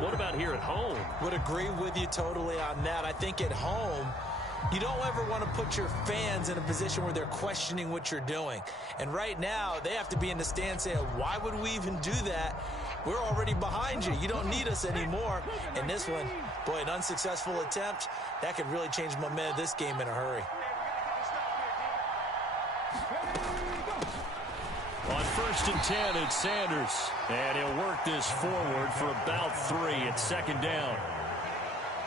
him. What about here at home? Would agree with you totally on that. I think at home, you don't ever want to put your fans in a position where they're questioning what you're doing. And right now, they have to be in the stand saying, why would we even do that? We're already behind you. You don't need us anymore. And this one, boy, an unsuccessful attempt, that could really change the momentum of this game in a hurry. On 1st and 10, it's Sanders. And he'll work this forward for about 3. It's 2nd down.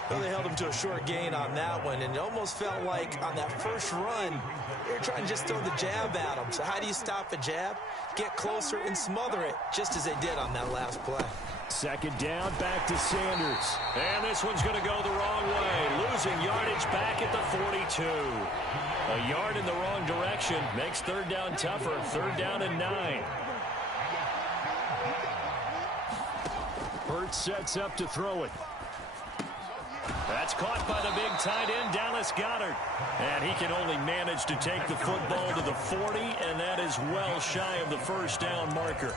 Well, they held him to a short gain on that one, and it almost felt like on that first run, they were trying to just throw the jab at him. So how do you stop a jab? Get closer and smother it, just as they did on that last play. 2nd down, back to Sanders. And this one's going to go the wrong way. Losing yardage back at the 42. A yard in the wrong direction makes 3rd down tougher. 3rd down and 9. Hurts sets up to throw it. That's caught by the big tight end, Dallas Goedert. And he can only manage to take the football to the 40, and that is well shy of the 1st down marker.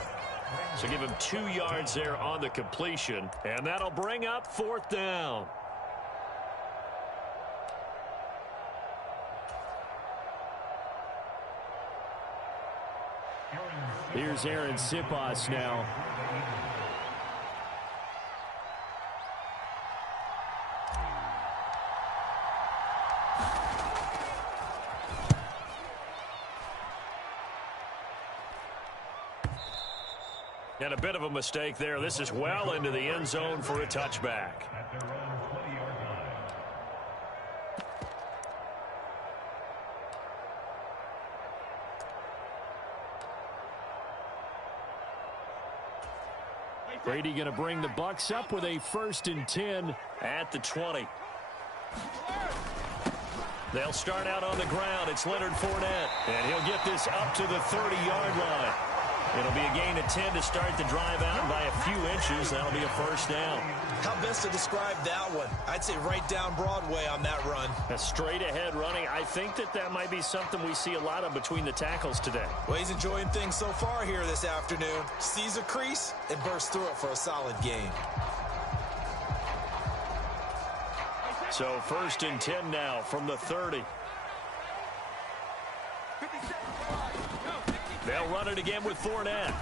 So give him 2 yards there on the completion, and that'll bring up 4th down. Here's Aaron Siposs now. And a bit of a mistake there. This is well into the end zone for a touchback. Brady going to bring the Bucs up with a 1st and 10 at the 20. They'll start out on the ground. It's Leonard Fournette, and he'll get this up to the 30-yard line. It'll be a gain of 10 to start the drive out by a few inches. That'll be a 1st down. How best to describe that one? I'd say right down Broadway on that run. A straight-ahead running. I think that might be something we see a lot of between the tackles today. Well, he's enjoying things so far here this afternoon. Sees a crease and bursts through it for a solid gain. So 1st and 10 now from the 30. They'll run it again with Fournette.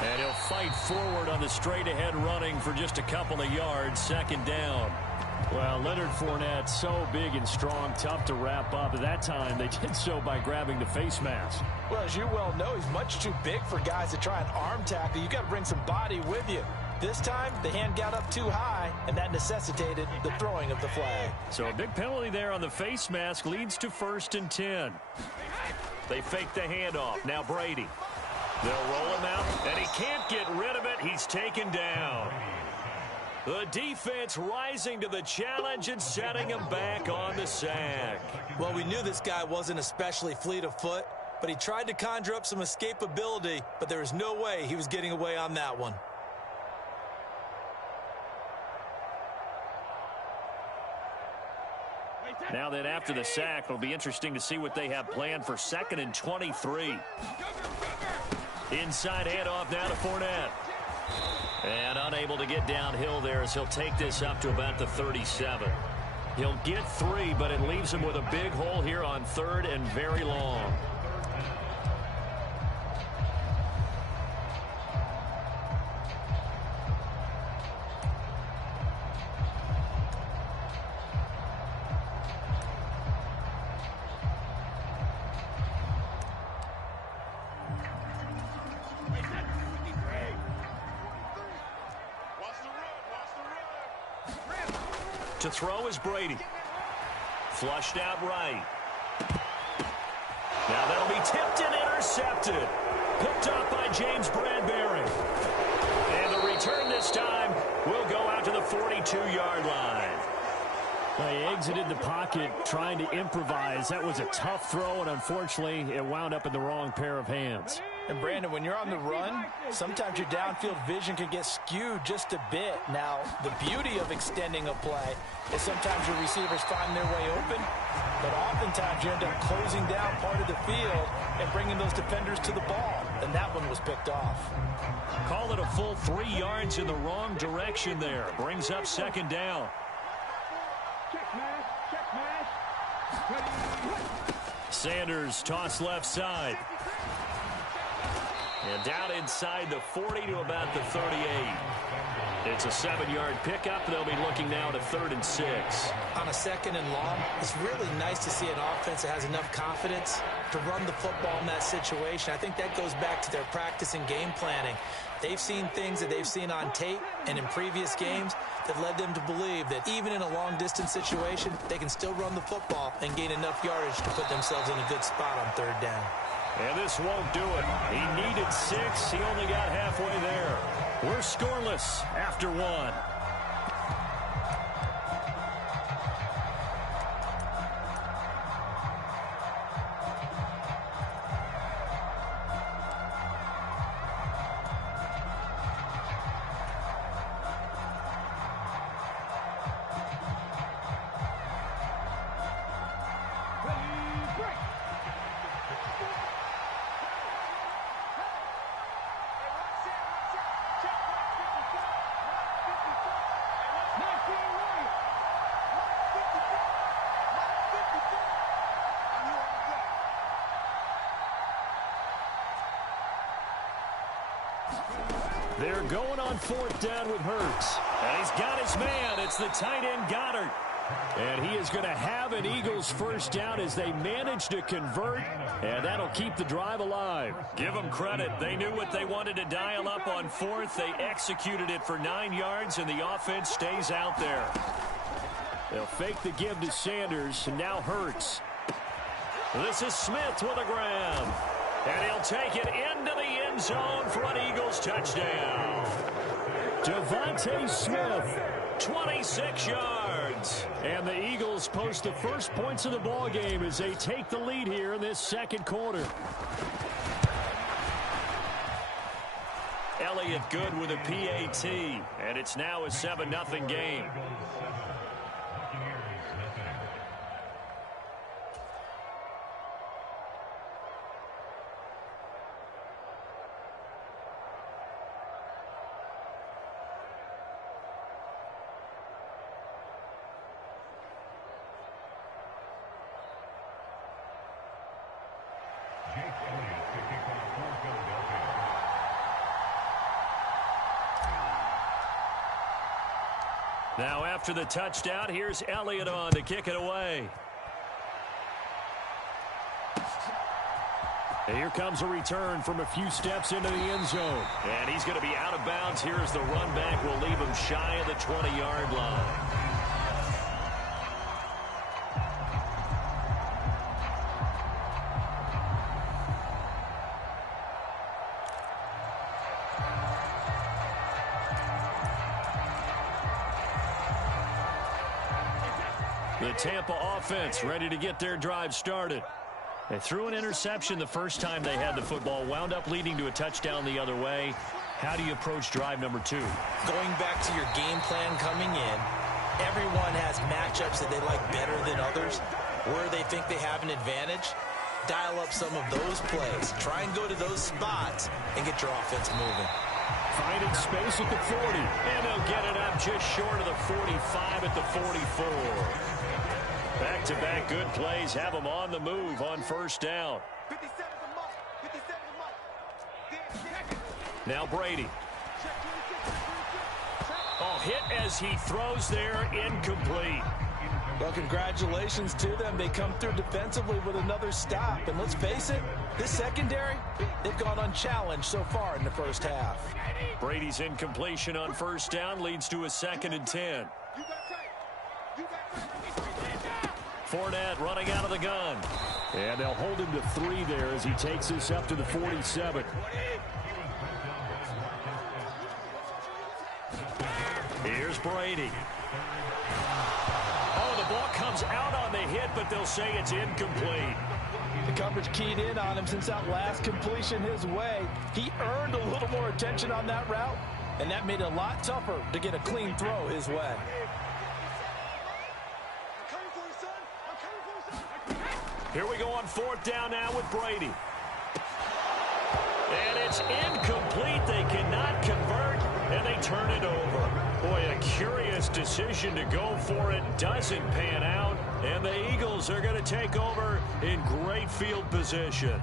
And he'll fight forward on the straight-ahead running for just a couple of yards. 2nd down. Well, Leonard Fournette, so big and strong, tough to wrap up. At that time, they did so by grabbing the face mask. Well, as you well know, he's much too big for guys to try and arm tackle. You've got to bring some body with you. This time, the hand got up too high, and that necessitated the throwing of the flag. So a big penalty there on the face mask leads to 1st and 10. They fake the handoff. Now Brady. They'll roll him out, and he can't get rid of it. He's taken down. The defense rising to the challenge and setting him back on the sack. Well, we knew this guy wasn't especially fleet of foot, but he tried to conjure up some escapability, but there was no way he was getting away on that one. Now then, after the sack, it'll be interesting to see what they have planned for 2nd and 23. Inside handoff now to Fournette. And unable to get downhill there as he'll take this up to about the 37. He'll get 3, but it leaves him with a big hole here on 3rd and very long. To throw is Brady. Flushed out right. Now that'll be tipped and intercepted. Picked up by James Bradbury. And the return this time will go out to the 42-yard line. Well, he exited the pocket trying to improvise. That was a tough throw, and unfortunately, it wound up in the wrong pair of hands. And Brandon, when you're on the run, sometimes your downfield vision can get skewed just a bit. Now, the beauty of extending a play is sometimes your receivers find their way open, but oftentimes you end up closing down part of the field and bringing those defenders to the ball. And that one was picked off. Call it a full 3 yards in the wrong direction there. Brings up second down. Sanders toss left side. And down inside the 40 to about the 38. It's a 7-yard pickup. They'll be looking now to 3rd and 6. On a 2nd and long, it's really nice to see an offense that has enough confidence to run the football in that situation. I think that goes back to their practice and game planning. They've seen things that they've seen on tape and in previous games that led them to believe that even in a long-distance situation, they can still run the football and gain enough yardage to put themselves in a good spot on 3rd down. And this won't do it. He needed 6. He only got halfway there. We're scoreless after 1. They're going on 4th down with Hurts. And he's got his man. It's the tight end Goddard. And he is going to have an Eagles first down as they manage to convert. And that'll keep the drive alive. Give them credit. They knew what they wanted to dial up on 4th. They executed it for 9 yards, and the offense stays out there. They'll fake the give to Sanders, and now Hurts. This is Smith with a grab. And he'll take it into the end zone for an Eagles touchdown. Devontae Smith, 26 yards. And the Eagles post the first points of the ball game as they take the lead here in this 2nd quarter. Elliott good with a PAT. And it's now a 7-0 game. Now after the touchdown, here's Elliott on to kick it away. And here comes a return from a few steps into the end zone. And he's going to be out of bounds here as the run back will leave him shy of the 20-yard line. The Tampa offense ready to get their drive started. They threw an interception the first time they had the football, wound up leading to a touchdown the other way. How do you approach drive number 2? Going back to your game plan coming in, everyone has matchups that they like better than others, where they think they have an advantage. Dial up some of those plays. Try and go to those spots and get your offense moving. Finding space at the 40, and they'll get it up just short of the 45 at the 44. Back-to-back good plays have them on the move on first down. Now Brady. Oh, hit as he throws there, incomplete. Well, congratulations to them. They come through defensively with another stop. And let's face it, this secondary, they've gone unchallenged so far in the first half. Brady's incompletion on first down leads to a 2nd and 10. Fournette running out of the gun. And they'll hold him to 3 there as he takes this up to the 47. Here's Brady. Oh, the ball comes out on the hit, but they'll say it's incomplete. The coverage keyed in on him since that last completion his way. He earned a little more attention on that route, and that made it a lot tougher to get a clean throw his way. Here we go on 4th down now with Brady. And it's incomplete. They cannot convert, and they turn it over. Boy, a curious decision to go for it. Doesn't pan out, and the Eagles are going to take over in great field position.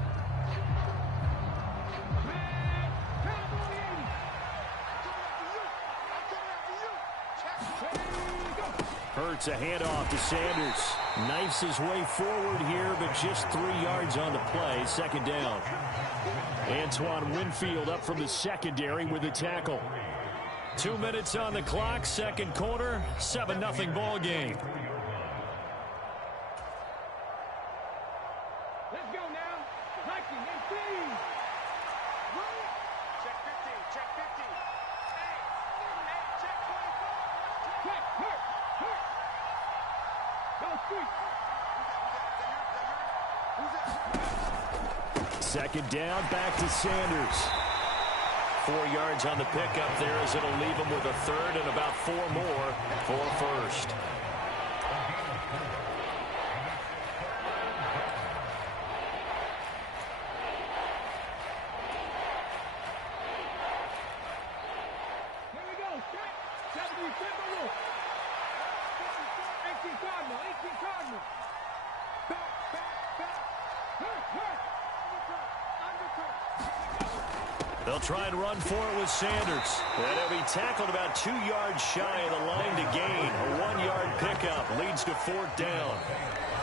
Hurts a handoff to Sanders. Knifes his way forward here, but just 3 yards on the play. 2nd down. Antoine Winfield up from the secondary with the tackle. 2 minutes on the clock, 2nd quarter, 7-0 ball game. Let's go now. Hiking and feed. Check 15, check 15. Hey, check 24. Check, hurt. Go street. Second down, back to Sanders. 4 yards on the pickup there as it'll leave him with a 3rd and about 4 more for 1st. Here we go. Strike. 70, Timberwolf. 18 Cardinal. 18 Cardinal. Back. Hurt. They'll try and run for it with Sanders. And he'll be tackled about 2 yards shy of the line to gain. A 1-yard pickup leads to 4th down.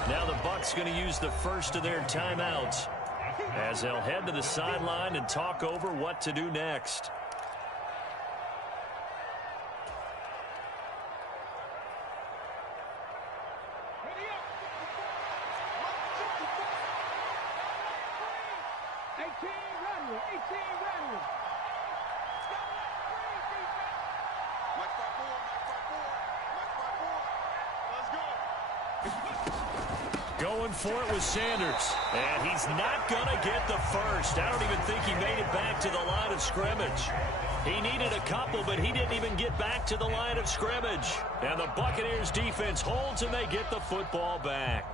Now the Bucs going to use the first of their timeouts as they'll head to the sideline and talk over what to do next. Going for it with Sanders. And he's not going to get the first. I don't even think he made it back to the line of scrimmage. He needed a couple, but he didn't even get back to the line of scrimmage. And the Buccaneers defense holds, and they get the football back.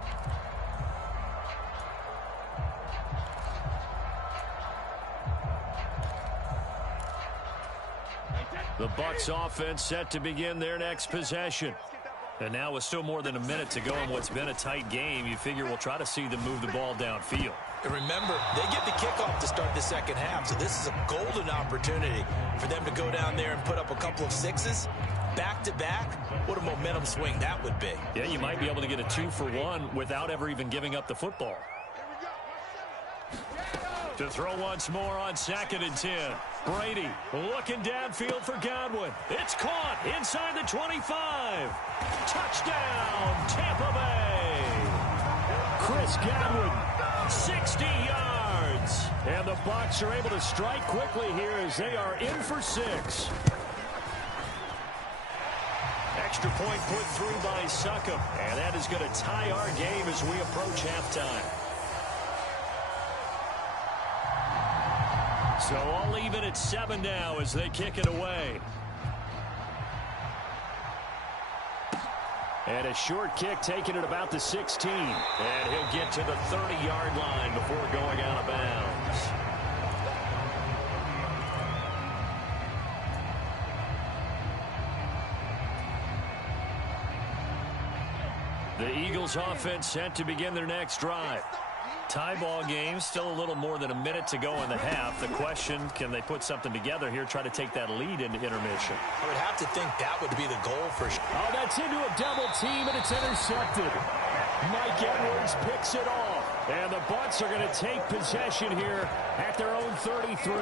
The Bucs offense set to begin their next possession. And now with still more than a minute to go in what's been a tight game, you figure we'll try to see them move the ball downfield. And remember, they get the kickoff to start the second half, so this is a golden opportunity for them to go down there and put up a couple of sixes back-to-back. What a momentum swing that would be. Yeah, you might be able to get a 2-for-1 without ever even giving up the football. To throw once more on 2nd and 10. Brady looking downfield for Godwin. It's caught inside the 25. Touchdown, Tampa Bay. Chris Godwin, 60 yards. And the Bucs are able to strike quickly here as they are in for 6. Extra point put through by Succop. And that is going to tie our game as we approach halftime. So all even at 7 now as they kick it away. And a short kick taken at about the 16. And he'll get to the 30-yard line before going out of bounds. The Eagles offense set to begin their next drive. Tie ball game, still a little more than a minute to go in the half. The question, can they put something together here, try to take that lead into intermission? I would have to think that would be the goal for sure. Oh, that's into a double team, and it's intercepted. Mike Edwards picks it off. And the Bucs are going to take possession here at their own 33.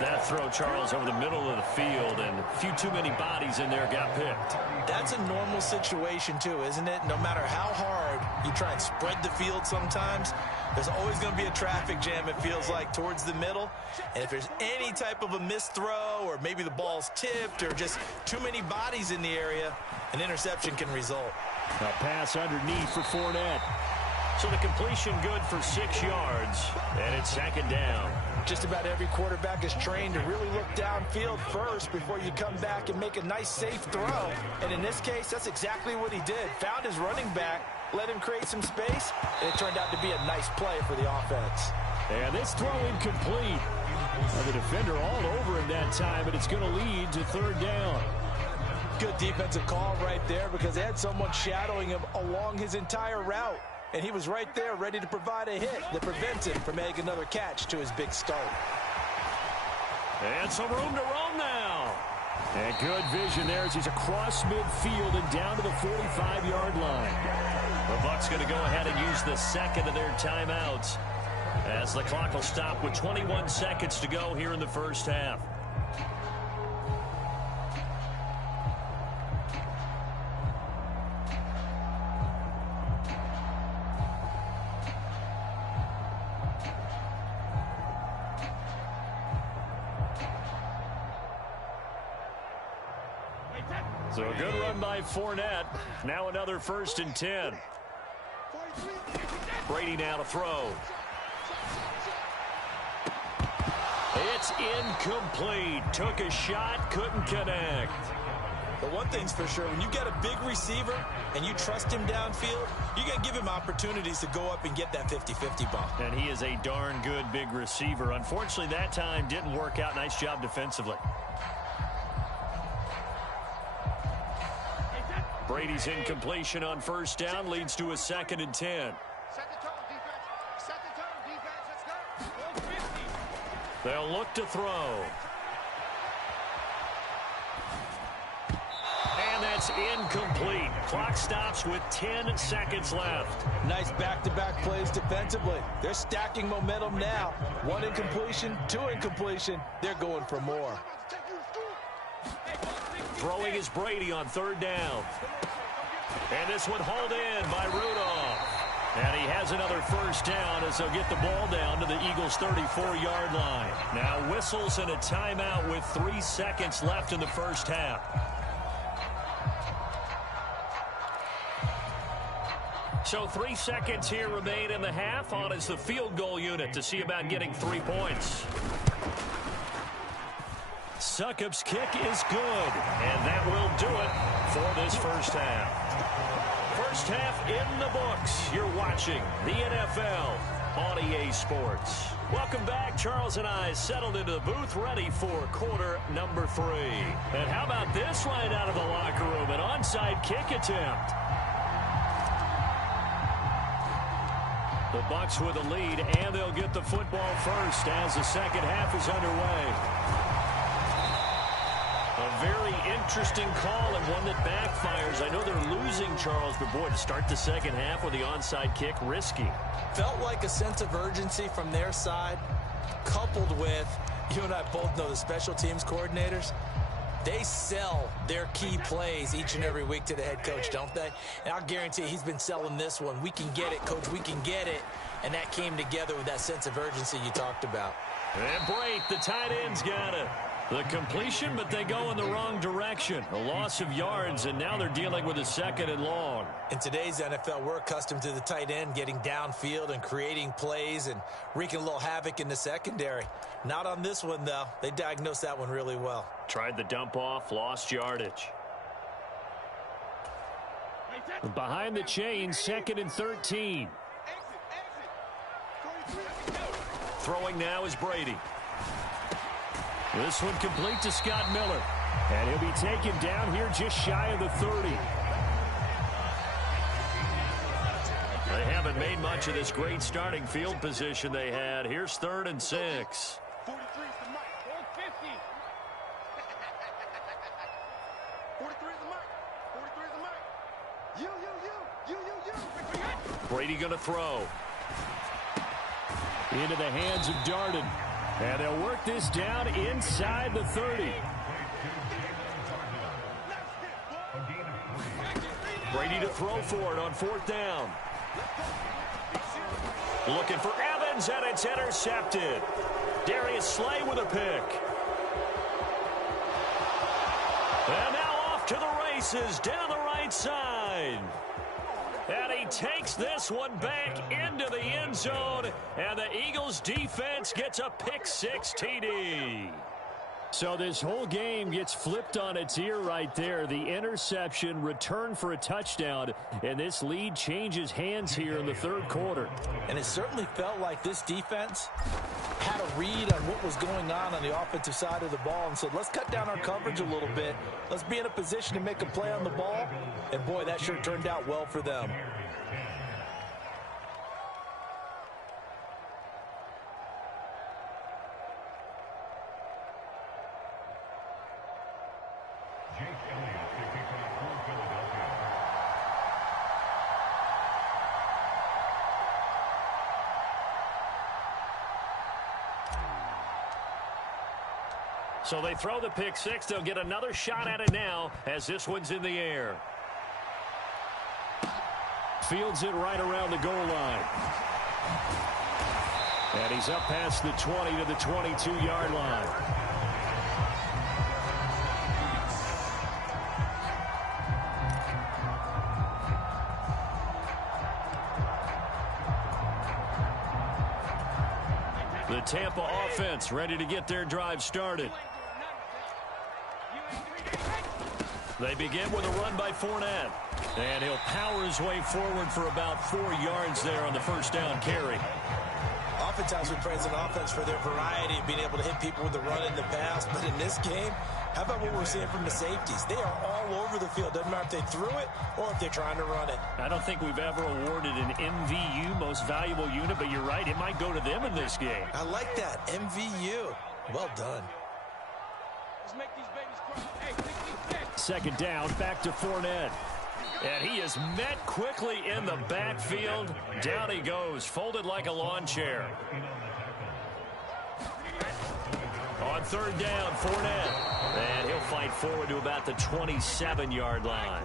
That throw, Charles, over the middle of the field, and a few too many bodies in there got picked. That's a normal situation, too, isn't it? No matter how hard you try and spread the field sometimes, there's always going to be a traffic jam, it feels like, towards the middle. And if there's any type of a missed throw, or maybe the ball's tipped, or just too many bodies in the area, an interception can result. A pass underneath for Fournette. So the completion good for 6 yards, and it's second down. Just about every quarterback is trained to really look downfield first before you come back and make a nice, safe throw. And in this case, that's exactly what he did. Found his running back, let him create some space, and it turned out to be a nice play for the offense. And this throw incomplete. The defender all over him that time, but it's going to lead to third down. Good defensive call right there because they had someone shadowing him along his entire route. And he was right there ready to provide a hit that prevents him from making another catch to his big start. And some room to roam now. And good vision there as he's across midfield and down to the 45-yard line. The Bucs going to go ahead and use the second of their timeouts as the clock will stop with 21 seconds to go here in the first half. So a good run by Fournette. Now another 1st and 10. Brady now to throw. It's incomplete. Took a shot, couldn't connect. But one thing's for sure, when you get a big receiver and you trust him downfield, you're going to give him opportunities to go up and get that 50-50 ball. And he is a darn good big receiver. Unfortunately, that time didn't work out. Nice job defensively. Brady's incompletion on 1st down leads to a 2nd and 10. Set the tone, defense. Set the tone, defense. Let's go. They'll look to throw. And that's incomplete. Clock stops with 10 seconds left. Nice back-to-back plays defensively. They're stacking momentum now. 1 incompletion, 2 incompletion. They're going for more. Throwing is Brady on 3rd down. And this one hauled in by Rudolph. And he has another 1st down as they'll get the ball down to the Eagles' 34-yard line. Now whistles and a timeout with 3 seconds left in the first half. So 3 seconds here remain in the half. On is the field goal unit to see about getting 3 points. Succop's kick is good, and that will do it for this first half. First half in the books. You're watching the NFL on EA Sports. Welcome back. Charles and I settled into the booth, ready for quarter number 3. And how about this right out of the locker room? An onside kick attempt. The Bucs with a lead, and they'll get the football first as the second half is underway. A very interesting call and one that backfires. I know they're losing, Charles, but boy, to start the second half with the onside kick, risky. Felt like a sense of urgency from their side, coupled with, you and I both know the special teams coordinators, they sell their key plays each and every week to the head coach, don't they? And I'll guarantee he's been selling this one. We can get it, coach, we can get it. And that came together with that sense of urgency you talked about. And Brate, the tight end's got it. The completion, but they go in the wrong direction. A loss of yards, and now they're dealing with a 2nd and long. In today's NFL, we're accustomed to the tight end getting downfield and creating plays and wreaking a little havoc in the secondary. Not on this one, though. They diagnosed that one really well. Tried the dump off, lost yardage. Behind the chains, 2nd and 13. Throwing now is Brady. This one complete to Scott Miller. And he'll be taken down here just shy of the 30. They haven't made much of this great starting field position they had. Here's 3rd and 6. 43 is the mic. Hold 50. 43 is the mic. 43 is the mic. You. Brady going to throw. Into the hands of Darden. And they'll work this down inside the 30. Brady to throw for it on 4th down. Looking for Evans, and it's intercepted. Darius Slay with a pick. And now off to the races down the right side. And he takes this one back into the end zone. And the Eagles defense gets a pick-6 TD. So this whole game gets flipped on its ear right there. The interception, return for a touchdown, and this lead changes hands here in the third quarter. And it certainly felt like this defense had a read on what was going on the offensive side of the ball and said, let's cut down our coverage a little bit. Let's be in a position to make a play on the ball. And, boy, that sure turned out well for them. So they throw the pick-6. They'll get another shot at it now as this one's in the air. Fields it right around the goal line. And he's up past the 20 to the 22-yard line. The Tampa offense ready to get their drive started. They begin with a run by Fournette. And he'll power his way forward for about 4 yards there on the first down carry. Oftentimes we praise an offense for their variety of being able to hit people with the run and the pass. But in this game, how about what we're seeing from the safeties? They are all over the field. Doesn't matter if they threw it or if they're trying to run it. I don't think we've ever awarded an MVU, most valuable unit, but you're right. It might go to them in this game. I like that. MVU. Well done. Let's make these babies cry. Hey, 66. Second down, back to Fournette. And he is met quickly in the backfield. Down he goes, folded like a lawn chair. On third down, Fournette. And he'll fight forward to about the 27-yard line.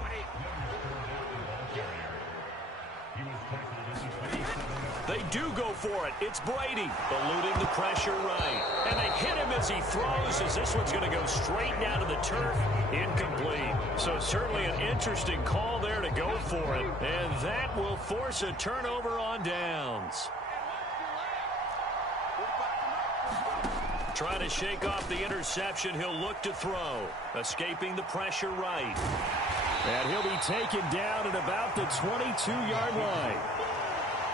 They do go for it. It's Brady, eluding the pressure right. And they hit him as he throws, as this one's going to go straight down to the turf. Incomplete. So certainly an interesting call there to go for it. And that will force a turnover on downs. Trying to shake off the interception. He'll look to throw. Escaping the pressure right. And he'll be taken down at about the 22-yard line.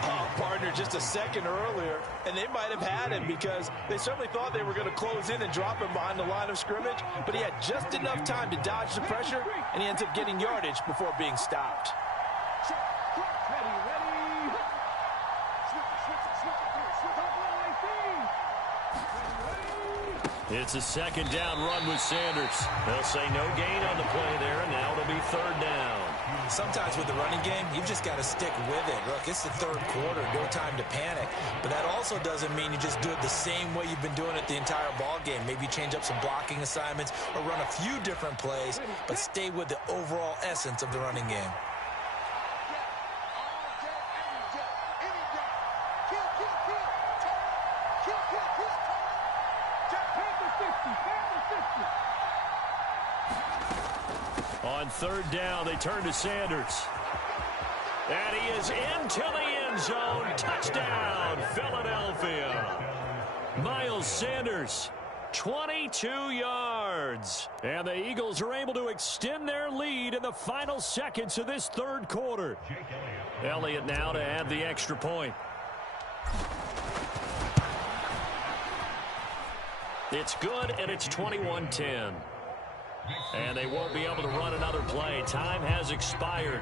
Oh, partner, just a second earlier, and they might have had him because they certainly thought they were going to close in and drop him behind the line of scrimmage, but he had just enough time to dodge the pressure, and he ends up getting yardage before being stopped. It's a second down run with Sanders. They'll say no gain on the play there, and now it'll be third down. Sometimes with the running game, you've just got to stick with it. Look, it's the third quarter, no time to panic. But that also doesn't mean you just do it the same way you've been doing it the entire ball game. Maybe change up some blocking assignments or run a few different plays, but stay with the overall essence of the running game. On third down, they turn to Sanders. And he is into the end zone. Touchdown, Philadelphia. Miles Sanders, 22 yards. And the Eagles are able to extend their lead in the final seconds of this third quarter. Elliott now to add the extra point. It's good, and it's 21-10. And they won't be able to run another play. Time has expired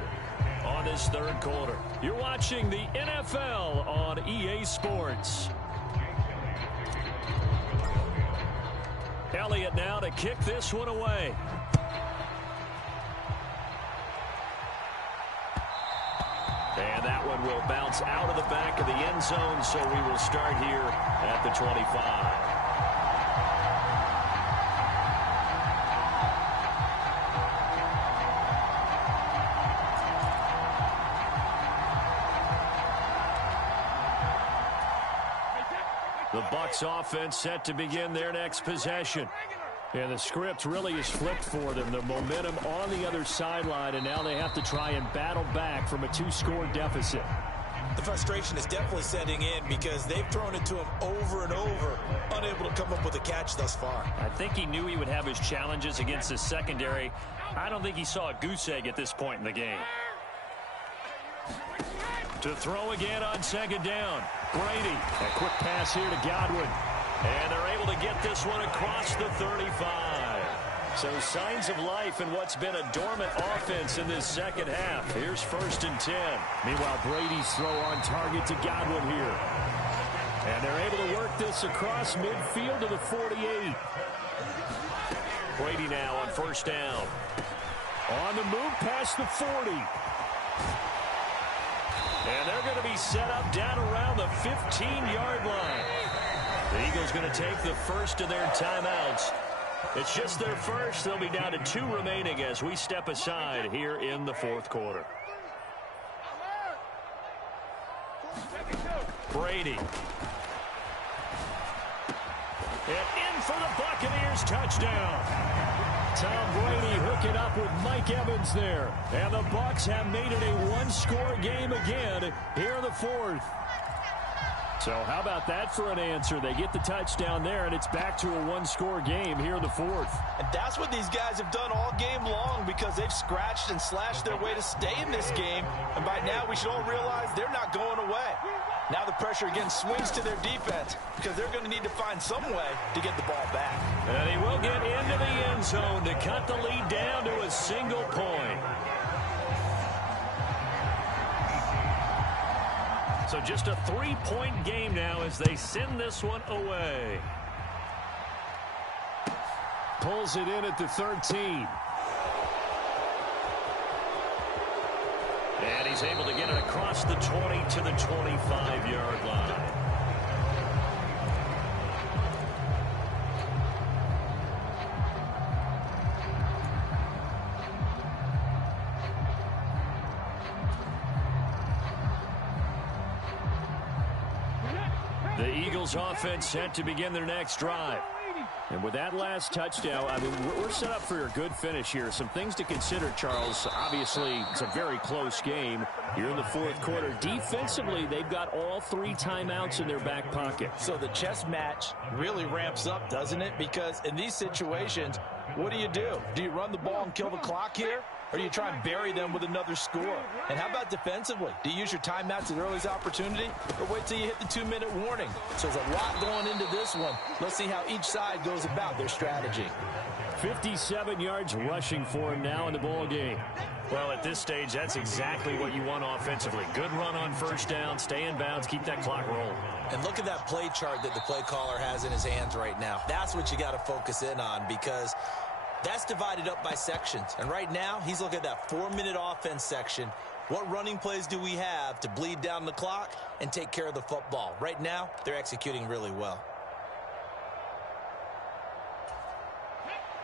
on this third quarter. You're watching the NFL on EA Sports. Elliott now to kick this one away. And that one will bounce out of the back of the end zone, so we will start here at the 25. The Bucs offense set to begin their next possession. Yeah, the script really is flipped for them. The momentum on the other sideline, and now they have to try and battle back from a 2-score deficit. The frustration is definitely setting in because they've thrown it to him over and over, unable to come up with a catch thus far. I think he knew he would have his challenges against his secondary. I don't think he saw a goose egg at this point in the game. To throw again on second down. Brady, a quick pass here to Godwin. And they're able to get this one across the 35. So signs of life in what's been a dormant offense in this second half. Here's 1st and 10. Meanwhile, Brady's throw on target to Godwin here. And they're able to work this across midfield to the 48. Brady now on 1st down. On the move past the 40. And they're going to be set up down around the 15-yard line. The Eagles going to take the first of their timeouts. It's just their first. They'll be down to 2 remaining as we step aside here in the 4th quarter. Brady. And in for the Buccaneers touchdown. Tom Brady hooking up with Mike Evans there. And the Bucs have made it a 1-score game again here in the 4th. So how about that for an answer? They get the touchdown there, and it's back to a 1-score game here in the 4th. And that's what these guys have done all game long because they've scratched and slashed their way to stay in this game. And by now, we should all realize they're not going away. Now the pressure again swings to their defense because they're going to need to find some way to get the ball back. And he will get into the end zone to cut the lead down to a single point. So just a 3-point game now as they send this one away. Pulls it in at the 13. And he's able to get it across the 20 to the 25-yard line. The Eagles offense set to begin their next drive. And with that last touchdown, I mean, we're set up for a good finish here. Some things to consider, Charles. Obviously, it's a very close game. You're in the 4th quarter. Defensively, they've got all 3 timeouts in their back pocket. So the chess match really ramps up, doesn't it? Because in these situations, what do? Do you run the ball and kill the clock here? Or do you try and bury them with another score? And how about defensively? Do you use your timeouts at earliest opportunity or wait till you hit the 2-minute warning? So there's a lot going into this one. Let's see how each side goes about their strategy. 57 yards rushing for him now in the ball game. Well, at this stage, that's exactly what you want offensively. Good run on 1st down, stay in bounds, keep that clock rolling. And look at that play chart that the play caller has in his hands right now. That's what you got to focus in on because that's divided up by sections. And right now, he's looking at that 4-minute offense section. What running plays do we have to bleed down the clock and take care of the football? Right now, they're executing really well.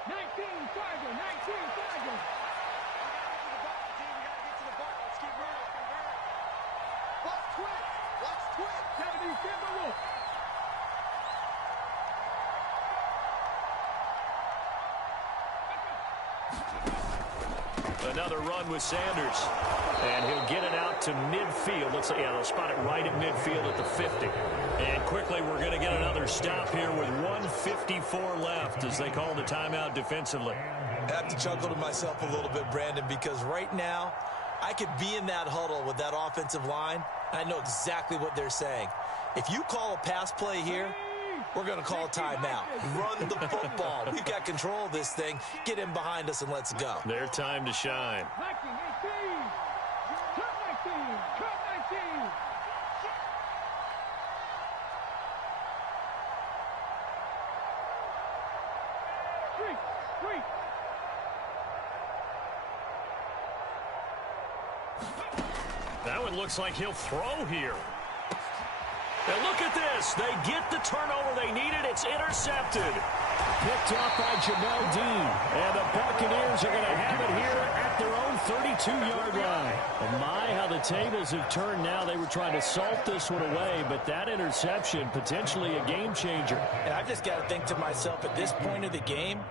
19, Tiger, 19, Tiger. Let's keep moving. Watch twit. Watch twit. 70, Timberwolf. Another run with Sanders. And he'll get it out to midfield. Looks like, yeah, they'll spot it right at midfield at the 50. And quickly, we're going to get another stop here with 1:54 left as they call the timeout defensively. I have to chuckle to myself a little bit, Brandon, because right now, I could be in that huddle with that offensive line. I know exactly what they're saying. If you call a pass play here, we're going to call a timeout. Run the football. We've got control of this thing. Get in behind us and let's go. Their time to shine. 19, 18. Cut 19. Cut 19. Street. That one looks like he'll throw here. And look at this. They get the turnover they needed. It's intercepted. Picked off by Jamel Dean. And the Buccaneers are going to have it here at their own 32-yard line. And my, how the tables have turned now. They were trying to salt this one away, but that interception, potentially a game changer. And I've just got to think to myself, at this point of the game,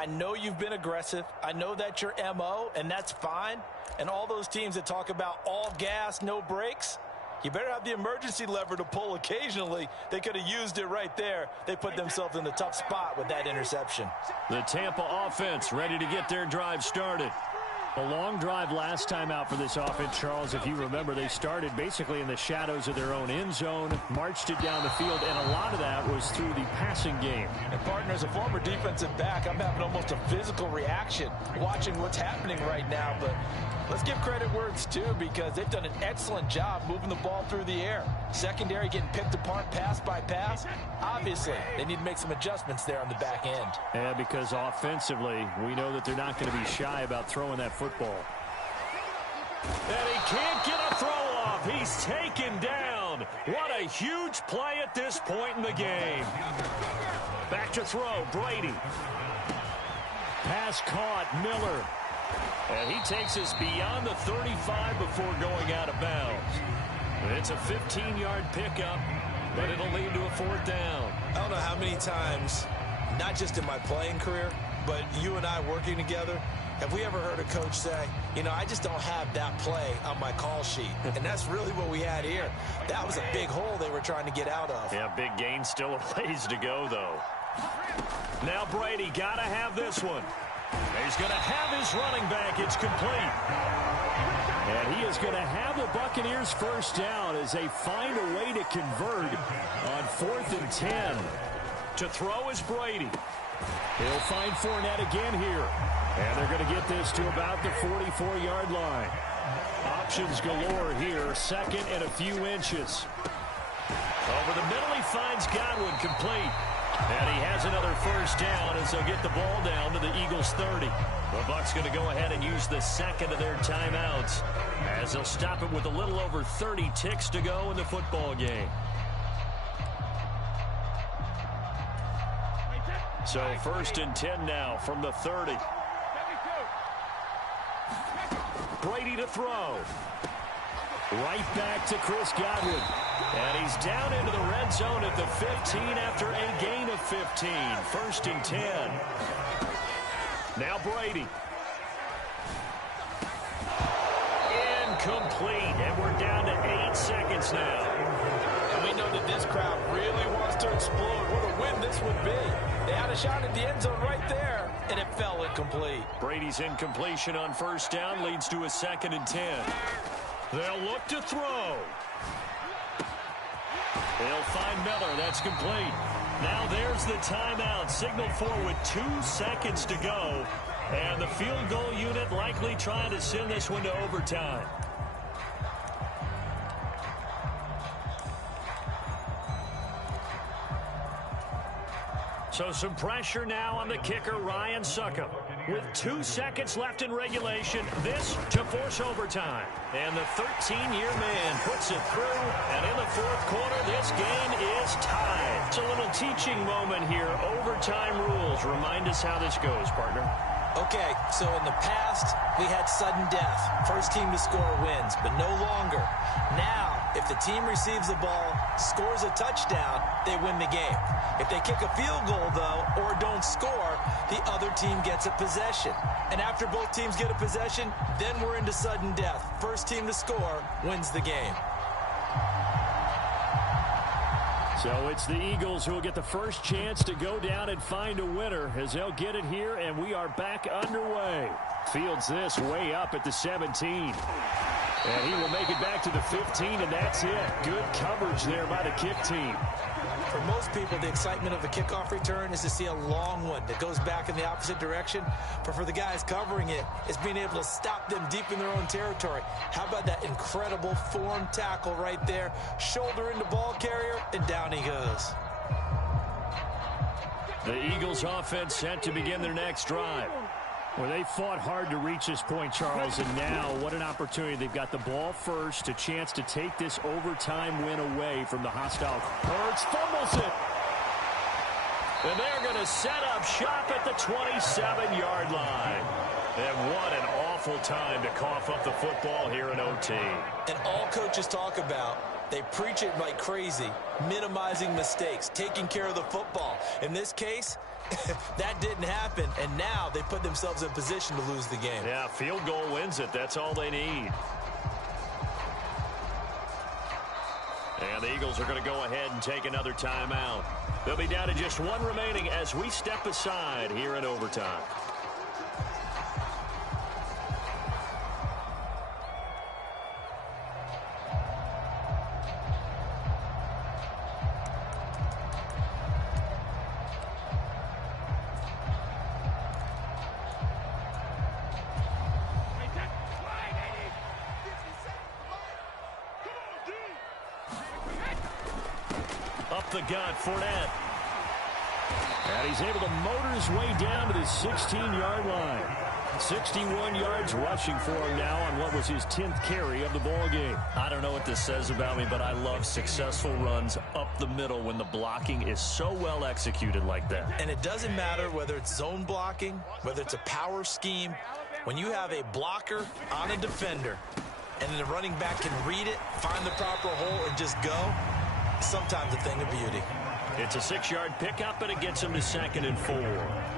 I know you've been aggressive. I know that's your MO, and that's fine. And all those teams that talk about all gas, no brakes, you better have the emergency lever to pull occasionally. They could have used it right there. They put themselves in a tough spot with that interception. The Tampa offense ready to get their drive started. A long drive last time out for this offense, Charles. If you remember, they started basically in the shadows of their own end zone, marched it down the field, and a lot of that was through the passing game. And, partner, as a former defensive back, I'm having almost a physical reaction watching what's happening right now. But let's give credit where it's due, because they've done an excellent job moving the ball through the air. Secondary getting picked apart pass by pass. Obviously, they need to make some adjustments there on the back end. Yeah, because offensively, we know that they're not going to be shy about throwing that football. And he can't get a throw off. He's taken down. What a huge play at this point in the game. Back to throw, Brady. Pass caught, Miller. And he takes us beyond the 35 before going out of bounds. It's a 15-yard pickup, but it'll lead to a fourth down. I don't know how many times, not just in my playing career, but you and I working together, have we ever heard a coach say, you know, I just don't have that play on my call sheet. And that's really what we had here. That was a big hole they were trying to get out of. Yeah, big gain, still a ways to go, though. Now Brady got to have this one. He's going to have his running back. It's complete. And he is going to have the Buccaneers first down as they find a way to convert on 4th and 10. To throw is Brady. He'll find Fournette again here. And they're going to get this to about the 44-yard line. Options galore here. Second and a few inches. Over the middle, he finds Godwin, complete. And he has another first down as they'll get the ball down to the Eagles' 30. The Bucs going to go ahead and use the second of their timeouts as they'll stop it with a little over 30 ticks to go in the football game. So 1st and 10 now from the 30. Brady to throw. Right back to Chris Godwin. And he's down into the red zone at the 15 after a gain of 15. 1st and 10. Now Brady. Incomplete. And we're down to 8 seconds now. And we know that this crowd really wants to explode. What a win this would be. They had a shot at the end zone right there, and it fell incomplete. Brady's incompletion on 1st down leads to a 2nd and 10. They'll look to throw. They'll find Miller. That's complete. Now there's the timeout. Signaled for with 2 seconds to go. And the field goal unit likely trying to send this one to overtime. So some pressure now on the kicker, Ryan Succop. With 2 seconds left in regulation, this to force overtime. And the 13-year man puts it through. And in the 4th quarter, this game is tied. It's a little teaching moment here. Overtime rules. Remind us how this goes, partner. Okay, so in the past, we had sudden death. First team to score wins, but no longer. Now, if the team receives the ball, scores a touchdown, they win the game. If they kick a field goal, though, or don't score, the other team gets a possession. And after both teams get a possession, then we're into sudden death. First team to score wins the game. So it's the Eagles who will get the first chance to go down and find a winner as they'll get it here, and we are back underway. Fields this way up at the 17. And he will make it back to the 15, and that's it. Good coverage there by the kick team. For most people, the excitement of a kickoff return is to see a long one that goes back in the opposite direction. But for the guys covering it, it's being able to stop them deep in their own territory. How about that incredible form tackle right there? Shoulder into ball carrier, and down he goes. The Eagles offense set to begin their next drive. Well, they fought hard to reach this point, Charles, and now what an opportunity. They've got the ball first, a chance to take this overtime win away from the hostile. Hurts fumbles it. And they're going to set up shop at the 27-yard line. And what an awful time to cough up the football here in OT. And all coaches talk about They preach it like crazy, minimizing mistakes, taking care of the football. In this case, that didn't happen, and now they put themselves in position to lose the game. Yeah, field goal wins it. That's all they need. And the Eagles are going to go ahead and take another timeout. They'll be down to just one remaining as we step aside here in overtime. Up the gut, Fournette. And he's able to motor his way down to the 16-yard line. 61 yards rushing for him now on what was his 10th carry of the ball game. I don't know what this says about me, but I love successful runs up the middle when the blocking is so well executed like that. And it doesn't matter whether it's zone blocking, whether it's a power scheme. When you have a blocker on a defender and the running back can read it, find the proper hole, and just go, sometimes a thing of beauty. It's a 6-yard pickup, and it gets him to 2nd and 4.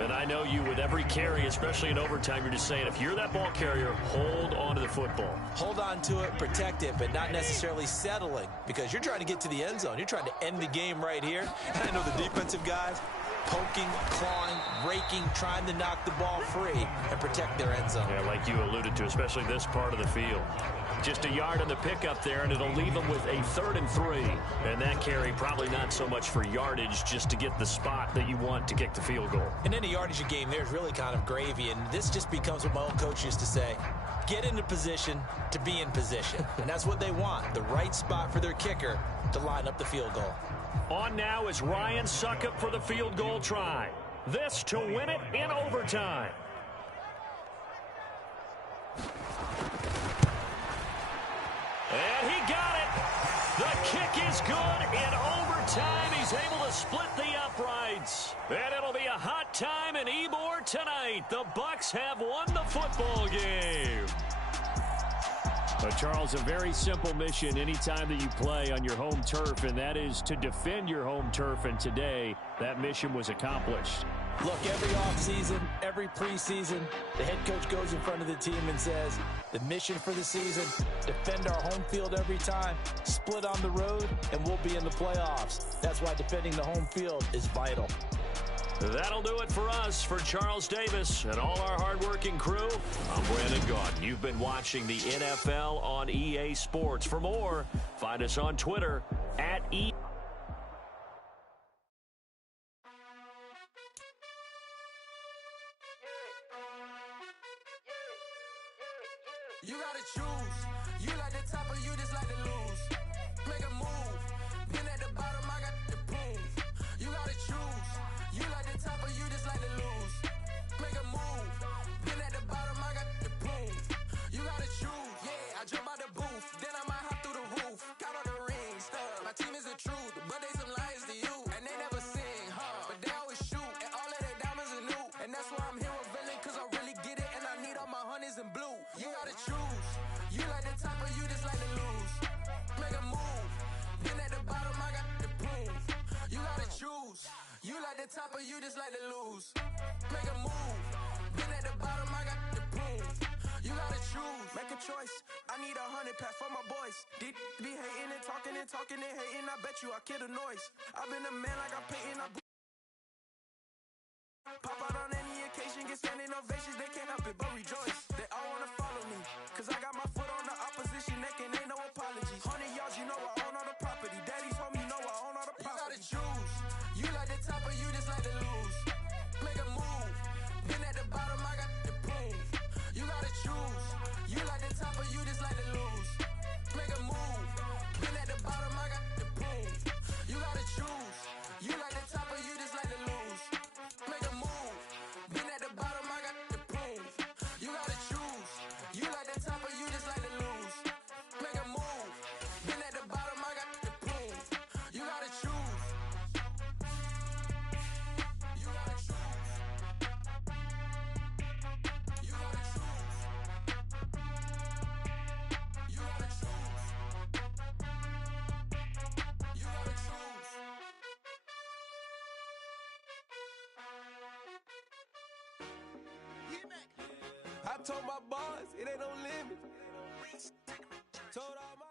And I know you, with every carry, especially in overtime, you're just saying, if you're that ball carrier, hold on to the football. Hold on to it, protect it, but not necessarily settling, because you're trying to get to the end zone. You're trying to end the game right here. And I know the defensive guys poking, clawing, raking, trying to knock the ball free and protect their end zone. Yeah, like you alluded to, especially this part of the field. Just a yard on the pickup there, and it'll leave them with a 3rd and 3. And that carry probably not so much for yardage, just to get the spot that you want to kick the field goal. And any yardage of game there is really kind of gravy, and this just becomes what my own coach used to say. Get into position to be in position. And that's what they want, the right spot for their kicker to line up the field goal. On now is Ryan Succop for the field goal try. This to win it in overtime. And he got it. The kick is good in overtime. He's able to split the uprights. And it'll be a hot time in Ybor tonight. The Bucs have won the football game. But, Charles, a very simple mission anytime that you play on your home turf, and that is to defend your home turf. And today, that mission was accomplished. Look, every offseason, every preseason, the head coach goes in front of the team and says, the mission for the season, defend our home field every time, split on the road, and we'll be in the playoffs. That's why defending the home field is vital. That'll do it for us. For Charles Davis and all our hardworking crew, I'm Brandon Gaudin. You've been watching the NFL on EA Sports. For more, find us on Twitter @EA. You gotta choose. You like the top or you just like to lose. Make a move. Been at the bottom, I got the boom. You gotta choose. You like the top or you just like to lose. Make a move. Been at the bottom, I got the boom. You gotta choose. Yeah, I jump out the booth. Then I might hop through the roof. Count all the rings. My team is the truth, but they some liars to you. And they never sing, but they always shoot. And all of their diamonds are new. And that's why I'm here with villain, cause I really get it. And I need all my honeys in blue. You gotta choose. You like the top or you just like to lose. Make a move. Been at the bottom, I got the boom. You gotta choose. You like the top or you just like to lose. Make a move. Been at the bottom, I got the boom. You gotta choose. Make a choice. I need 100 pack for my boys. Deep be hating and talking and hating. I bet you I kill the noise. I've been a man like I'm painting. Pop out on any occasion, get standing ovations. They can't help it but rejoice. They all wanna follow me, cause I got my foot on the opposition neck and ain't no apologies. 100 yards, you know I own all the property. Daddy's home, you know I own all the property. You gotta choose. You like the top or you just like to lose. Make a move. Been at the bottom, I got the boom. You gotta choose. You like the top or you just like to lose. Make a move. Been at the bottom, I got the boom. You gotta choose. You like the top or you just like to lose. Make a move. Been at the bottom, I got the boom. You gotta choose. You like the top or you just like to lose. Make a move. Been at the bottom, I got the boom. You gotta choose. You gotta choose. Told my boss, it ain't no limit. Told all my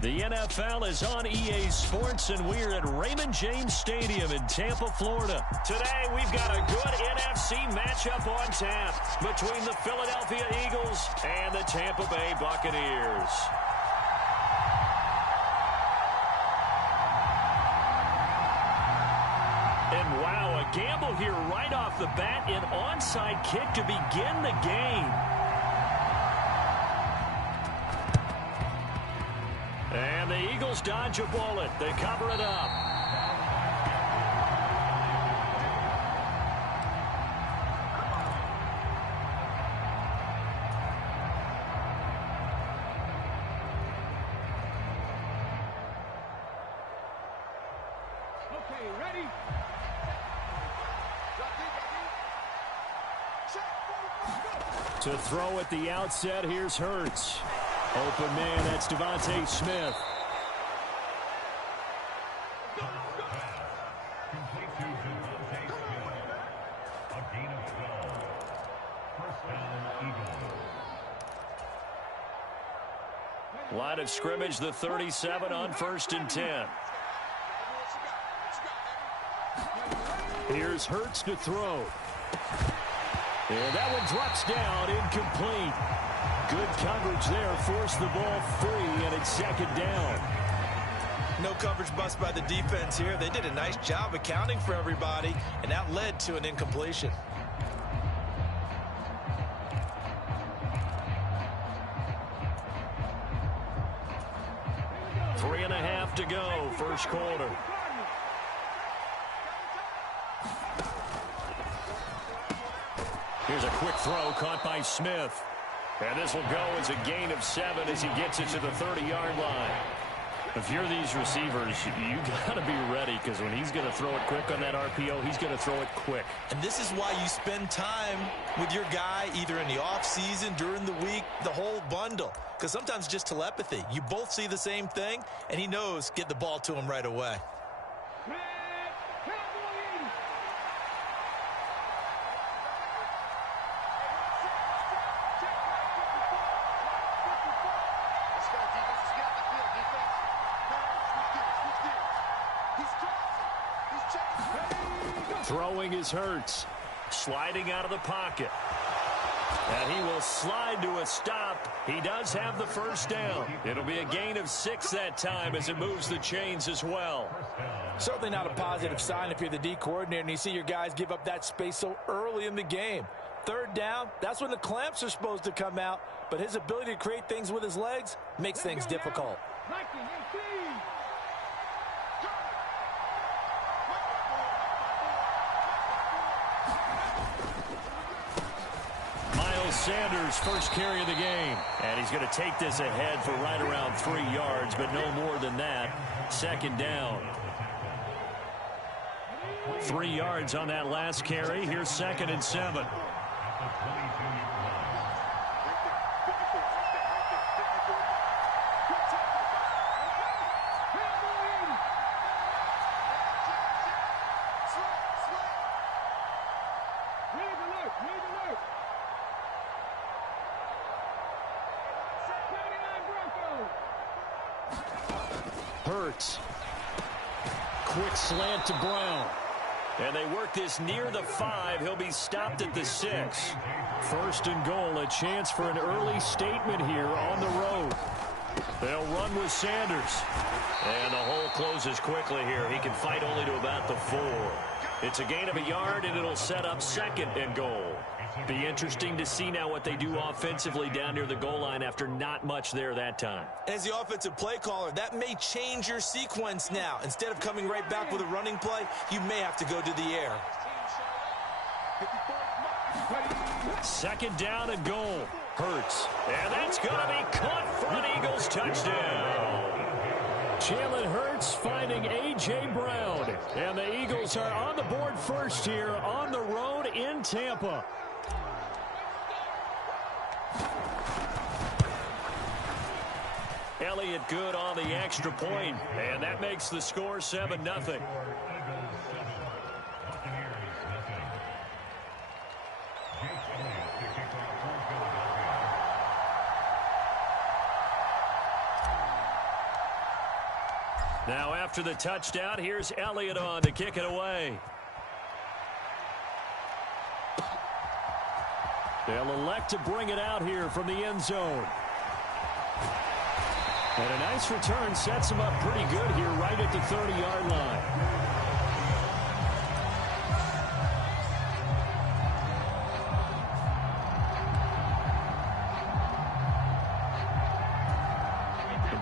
The NFL is on EA Sports, and we're at Raymond James Stadium in Tampa, Florida. Today, we've got a good NFC matchup on tap between the Philadelphia Eagles and the Tampa Bay Buccaneers. And wow, a gamble here right off the bat, an onside kick to begin the game. And the Eagles dodge a bullet. They cover it up. Okay, ready? To throw at the outset, here's Hurts. Open man, that's Devontae Smith. Line of scrimmage, the 37 on 1st and 10. Here's Hurts to throw. And that one drops down, incomplete. Good coverage there, forced the ball free, and it's 2nd down. No coverage bust by the defense here. They did a nice job accounting for everybody, and that led to an incompletion. Three and a half to go, first quarter. Here's a quick throw caught by Smith. And this will go as a gain of 7 as he gets it to the 30-yard line. If you're these receivers, you got to be ready, because when he's going to throw it quick on that RPO, he's going to throw it quick. And this is why you spend time with your guy either in the offseason, during the week, the whole bundle. Because sometimes just telepathy. You both see the same thing, and he knows get the ball to him right away. Throwing is Hurts. Sliding out of the pocket. And he will slide to a stop. He does have the first down. It'll be a gain of 6 that time as it moves the chains as well. Certainly not a positive sign if you're the D coordinator and you see your guys give up that space so early in the game. 3rd down, that's when the clamps are supposed to come out, but his ability to create things with his legs makes things difficult. Sanders, first carry of the game. And he's going to take this ahead for right around 3 yards, but no more than that. 2nd down. 3 yards on that last carry. Here's 2nd and 7. Hurts. Quick slant to Brown. And they work this near the 5. He'll be stopped at the 6. 1st and goal, a chance for an early statement here on the road. They'll run with Sanders. And the hole closes quickly here. He can fight only to about the 4. It's a gain of a yard, and it'll set up 2nd and goal. Be interesting to see now what they do offensively down near the goal line after not much there that time. As the offensive play caller, that may change your sequence now. Instead of coming right back with a running play, you may have to go to the air. 2nd down and goal. Hurts. And that's going to be caught for an Eagles touchdown. Jalen Hurts finding A.J. Brown. And the Eagles are on the board first here on the road in Tampa. Elliott good on the extra point, and that makes the score 7-0. Now after the touchdown, here's Elliott on to kick it away. They'll elect to bring it out here from the end zone. And a nice return sets him up pretty good here right at the 30-yard line.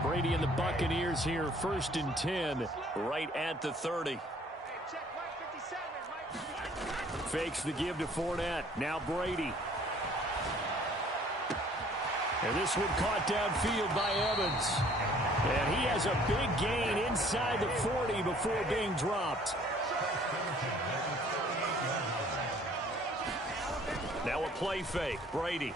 Brady and the Buccaneers here, 1st and 10, right at the 30. Fakes the give to Fournette. Now Brady. And this one caught downfield by Evans. And he has a big gain inside the 40 before being dropped. Now a play fake. Brady.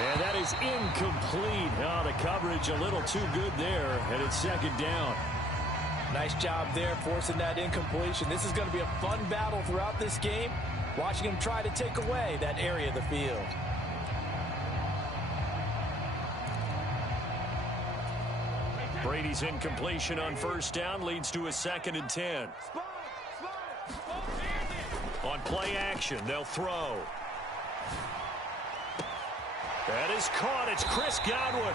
And that is incomplete. Oh, the coverage a little too good there, and it's 2nd down. Nice job there forcing that incompletion. This is going to be a fun battle throughout this game, watching him try to take away that area of the field. Brady's incompletion on 1st down leads to a 2nd and 10. On play action, they'll throw. That is caught. It's Chris Godwin.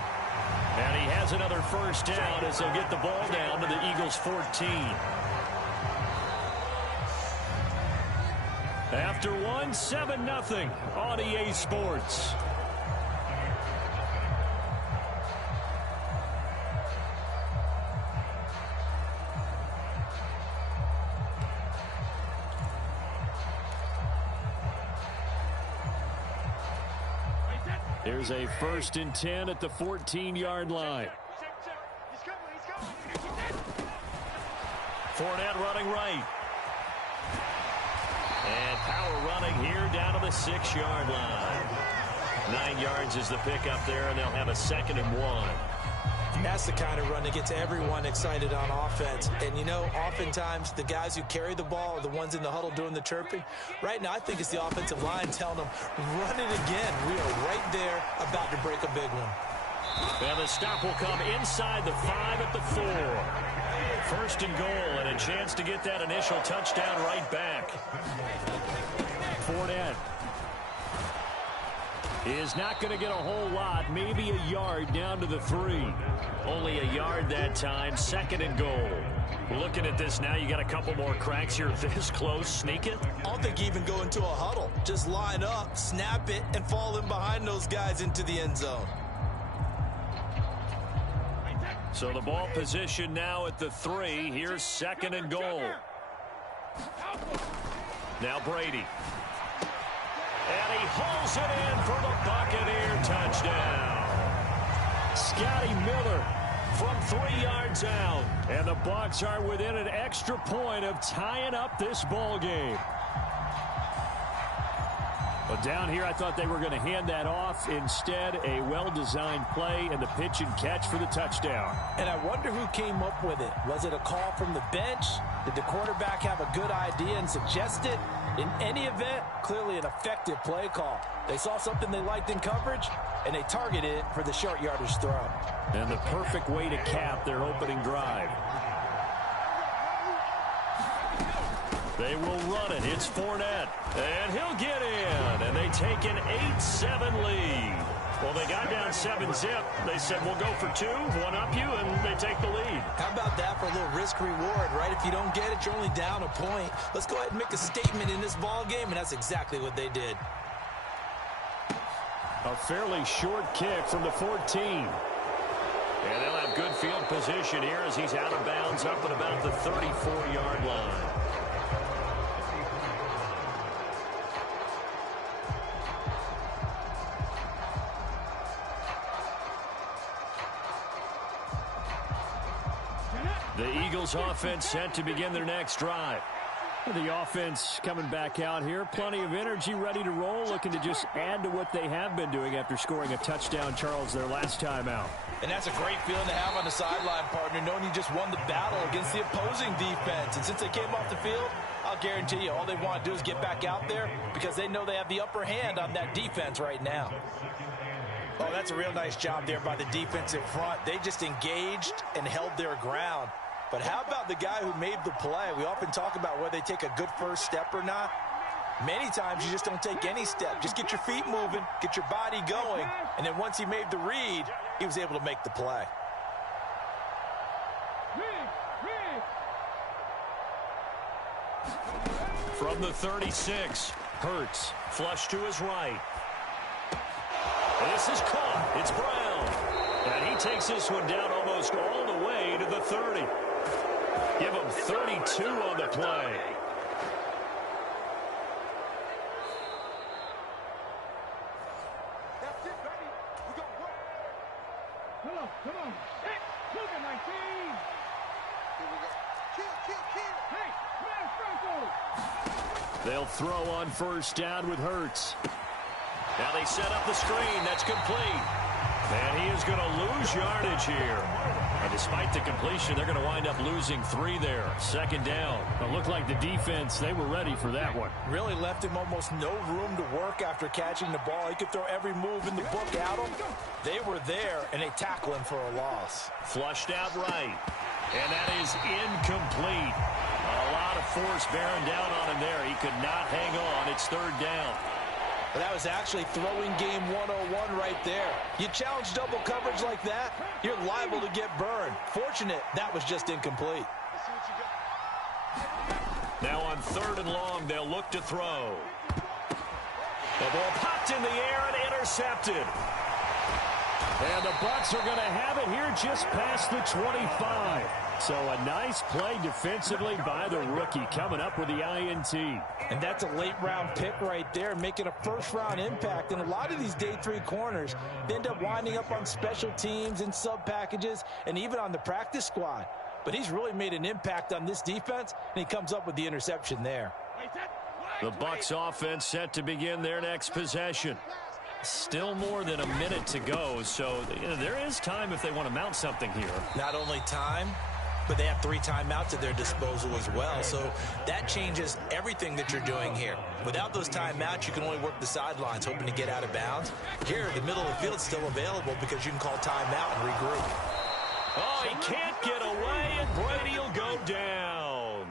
And he has another 1st down as they'll get the ball down to the Eagles' 14. After one, 7-0 on EA Sports. Here's a 1st and 10 at the 14-yard line. Fournette running right. And power running here down to the 6-yard line. 9 yards is the pickup there, and they'll have a 2nd and 1. That's the kind of run that gets everyone excited on offense. And, you know, oftentimes the guys who carry the ball are the ones in the huddle doing the chirping. Right now, I think it's the offensive line telling them, run it again. We are right there about to break a big one. And the stop will come inside the 5 at the 4. 1st and goal, and a chance to get that initial touchdown right back. Fournette is not going to get a whole lot, maybe a yard down to the 3. Only a yard that time, 2nd and goal. Looking at this now, you got a couple more cracks here this close. Sneak it? I don't think you even go into a huddle. Just line up, snap it, and fall in behind those guys into the end zone. So the ball position now at the 3. Here's 2nd and goal. Now Brady. And he hauls it in for the Buccaneer touchdown. Scotty Miller from 3 yards out. And the Bucs are within an extra point of tying up this ball game. But down here, I thought they were going to hand that off. Instead, a well-designed play and the pitch and catch for the touchdown. And I wonder who came up with it. Was it a call from the bench? Did the quarterback have a good idea and suggest it? In any event, clearly an effective play call. They saw something they liked in coverage, and they targeted it for the short yardage throw. And the perfect way to cap their opening drive. They will run it. It's Fournette. And he'll get in. And they take an 8-7 lead. Well, they got down 7-zip. They said, we'll go for 2, one up you, and they take the lead. How about that for a little risk-reward, right? If you don't get it, you're only down a point. Let's go ahead and make a statement in this ball game, and that's exactly what they did. A fairly short kick from the 14. And they'll have good field position here as he's out of bounds up at about the 34-yard line. The Eagles offense set to begin their next drive. The offense coming back out here. Plenty of energy, ready to roll, looking to just add to what they have been doing after scoring a touchdown, Charles, their last time out. And that's a great feeling to have on the sideline, partner, knowing you just won the battle against the opposing defense. And since they came off the field, I'll guarantee you all they want to do is get back out there because they know they have the upper hand on that defense right now. Oh, that's a real nice job there by the defensive front. They just engaged and held their ground. But how about the guy who made the play? We often talk about whether they take a good first step or not. Many times you just don't take any step. Just get your feet moving, get your body going, and then once he made the read, he was able to make the play. From the 36, Hurts, flush to his right. This is caught. It's Brown. And he takes this one down almost all the way to the 30. Give him 32 on the play. That's it, baby. We got work. Come on. Hey, look at 19. Here we go. Kill. Hey, man, Franco. They'll throw on first down with Hurts. Now they set up the screen. That's complete. And he is going to lose yardage here. And despite the completion, they're going to wind up losing 3 there. Second down. It looked like the defense, they were ready for that one. Really left him almost no room to work after catching the ball. He could throw every move in the book at him. They were there, and they tackle him for a loss. Flushed out right. And that is incomplete. A lot of force bearing down on him there. He could not hang on. It's third down. But that was actually throwing game 101 right there. You challenge double coverage like that, you're liable to get burned. Fortunate, that was just incomplete. Now on third and long, they'll look to throw. The ball popped in the air and intercepted. And the Bucs are going to have it here just past the 25. So a nice play defensively by the rookie, coming up with the INT. And that's a late-round pick right there, making a first-round impact. And a lot of these day 3 corners, they end up winding up on special teams and sub-packages and even on the practice squad. But he's really made an impact on this defense, and he comes up with the interception there. The Bucs offense set to begin their next possession. Still more than a minute to go, so there is time if they want to mount something here. Not only time, but they have 3 timeouts at their disposal as well. So that changes everything that you're doing here. Without those timeouts, you can only work the sidelines, hoping to get out of bounds. Here, the middle of the field is still available because you can call timeout and regroup. Oh, he can't get away, and Brady will go down.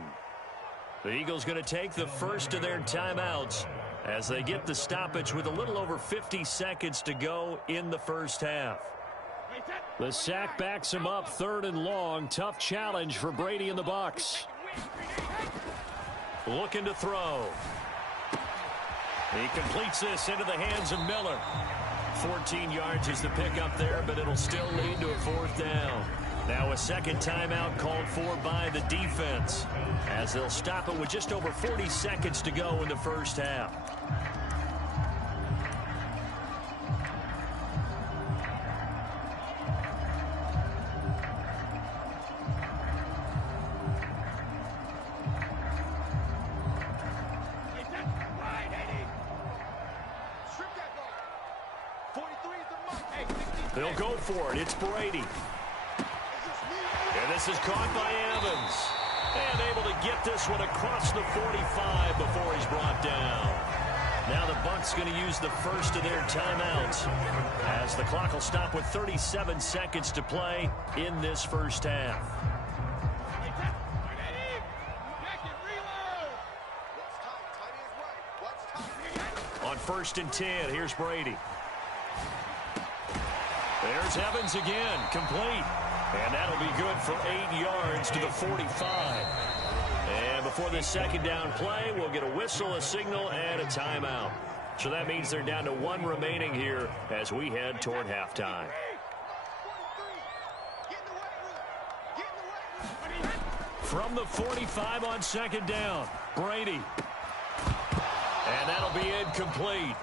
The Eagles going to take the first of their timeouts as they get the stoppage with a little over 50 seconds to go in the first half. The sack backs him up, third and long. Tough challenge for Brady and the Bucs. Looking to throw. He completes this into the hands of Miller. 14 yards is the pickup there, but it'll still lead to a fourth down. Now a second timeout called for by the defense, as they'll stop it with just over 40 seconds to go in the first half. They'll go for it. It's Brady. And this is caught by Evans. And able to get this one across the 45 before he's brought down. Now the Bucs going to use the first of their timeouts, as the clock will stop with 37 seconds to play in this first half. On first and 10, here's Brady. There's Evans again, complete. And that'll be good for 8 yards to the 45. And before this second down play, we'll get a whistle, a signal, and a timeout. So that means they're down to 1 remaining here as we head toward halftime. From the 45 on second down, Brady. And that'll be incomplete.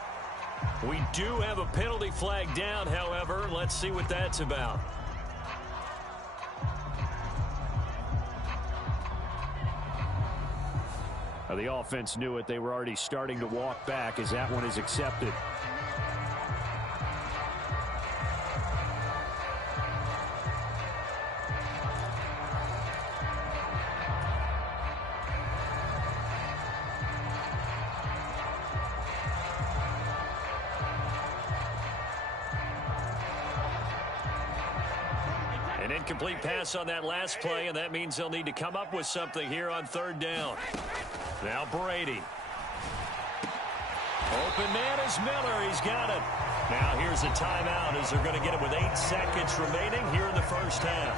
We do have a penalty flag down, however. Let's see what that's about. The offense knew it. They were already starting to walk back as that one is accepted. incomplete pass on that last play, and that means they'll need to come up with something here on third down. Now Brady. Open man is Miller. He's got it. Now here's a timeout as they're going to get it with 8 seconds remaining here in the first half.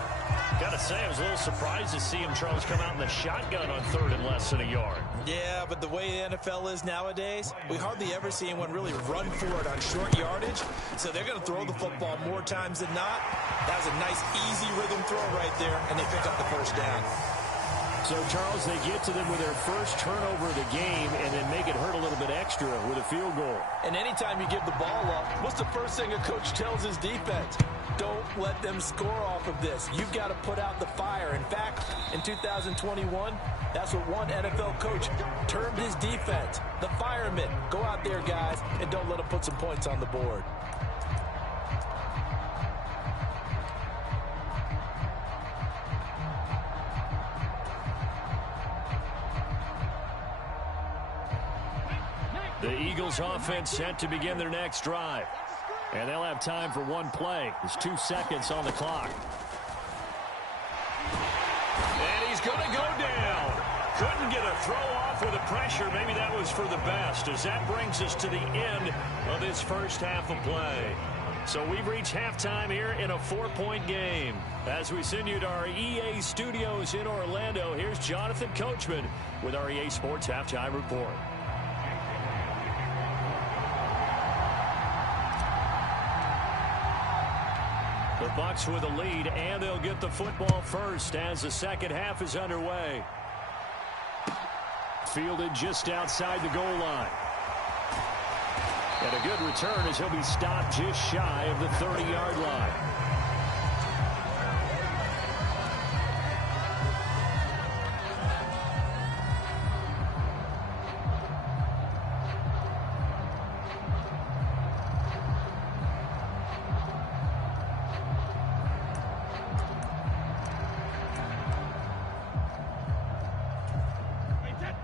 Got to say, I was a little surprised to see him, Charles, come out in the shotgun on third and less than a yard. Yeah, but the way the NFL is nowadays, we hardly ever see anyone really run for it on short yardage. So they're going to throw the football more times than not. That was a nice, easy rhythm throw right there, and they pick up the first down. So, Charles, they get to them with their first turnover of the game and then make it hurt a little bit extra with a field goal. And anytime you give the ball up, what's the first thing a coach tells his defense? Don't let them score off of this. You've got to put out the fire. In fact, in 2021, that's what one NFL coach termed his defense. The firemen. Go out there, guys, and don't let them put some points on the board. The Eagles offense set to begin their next drive. And they'll have time for one play. There's 2 seconds on the clock. And he's going to go down. Couldn't get a throw off with the pressure. Maybe that was for the best, as that brings us to the end of this first half of play. So we've reached halftime here in a 4-point game. As we send you to our EA studios in Orlando, here's Jonathan Coachman with our EA Sports Halftime Report. The Bucs with a lead, and they'll get the football first as the second half is underway. Fielded just outside the goal line. And a good return as he'll be stopped just shy of the 30-yard line.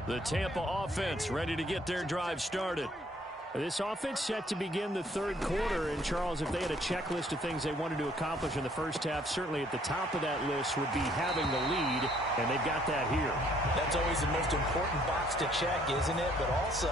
The Tampa offense ready to get their drive started. This offense set to begin the third quarter. And, Charles, if they had a checklist of things they wanted to accomplish in the first half, certainly at the top of that list would be having the lead, and they've got that here. That's always the most important box to check, isn't it? But also,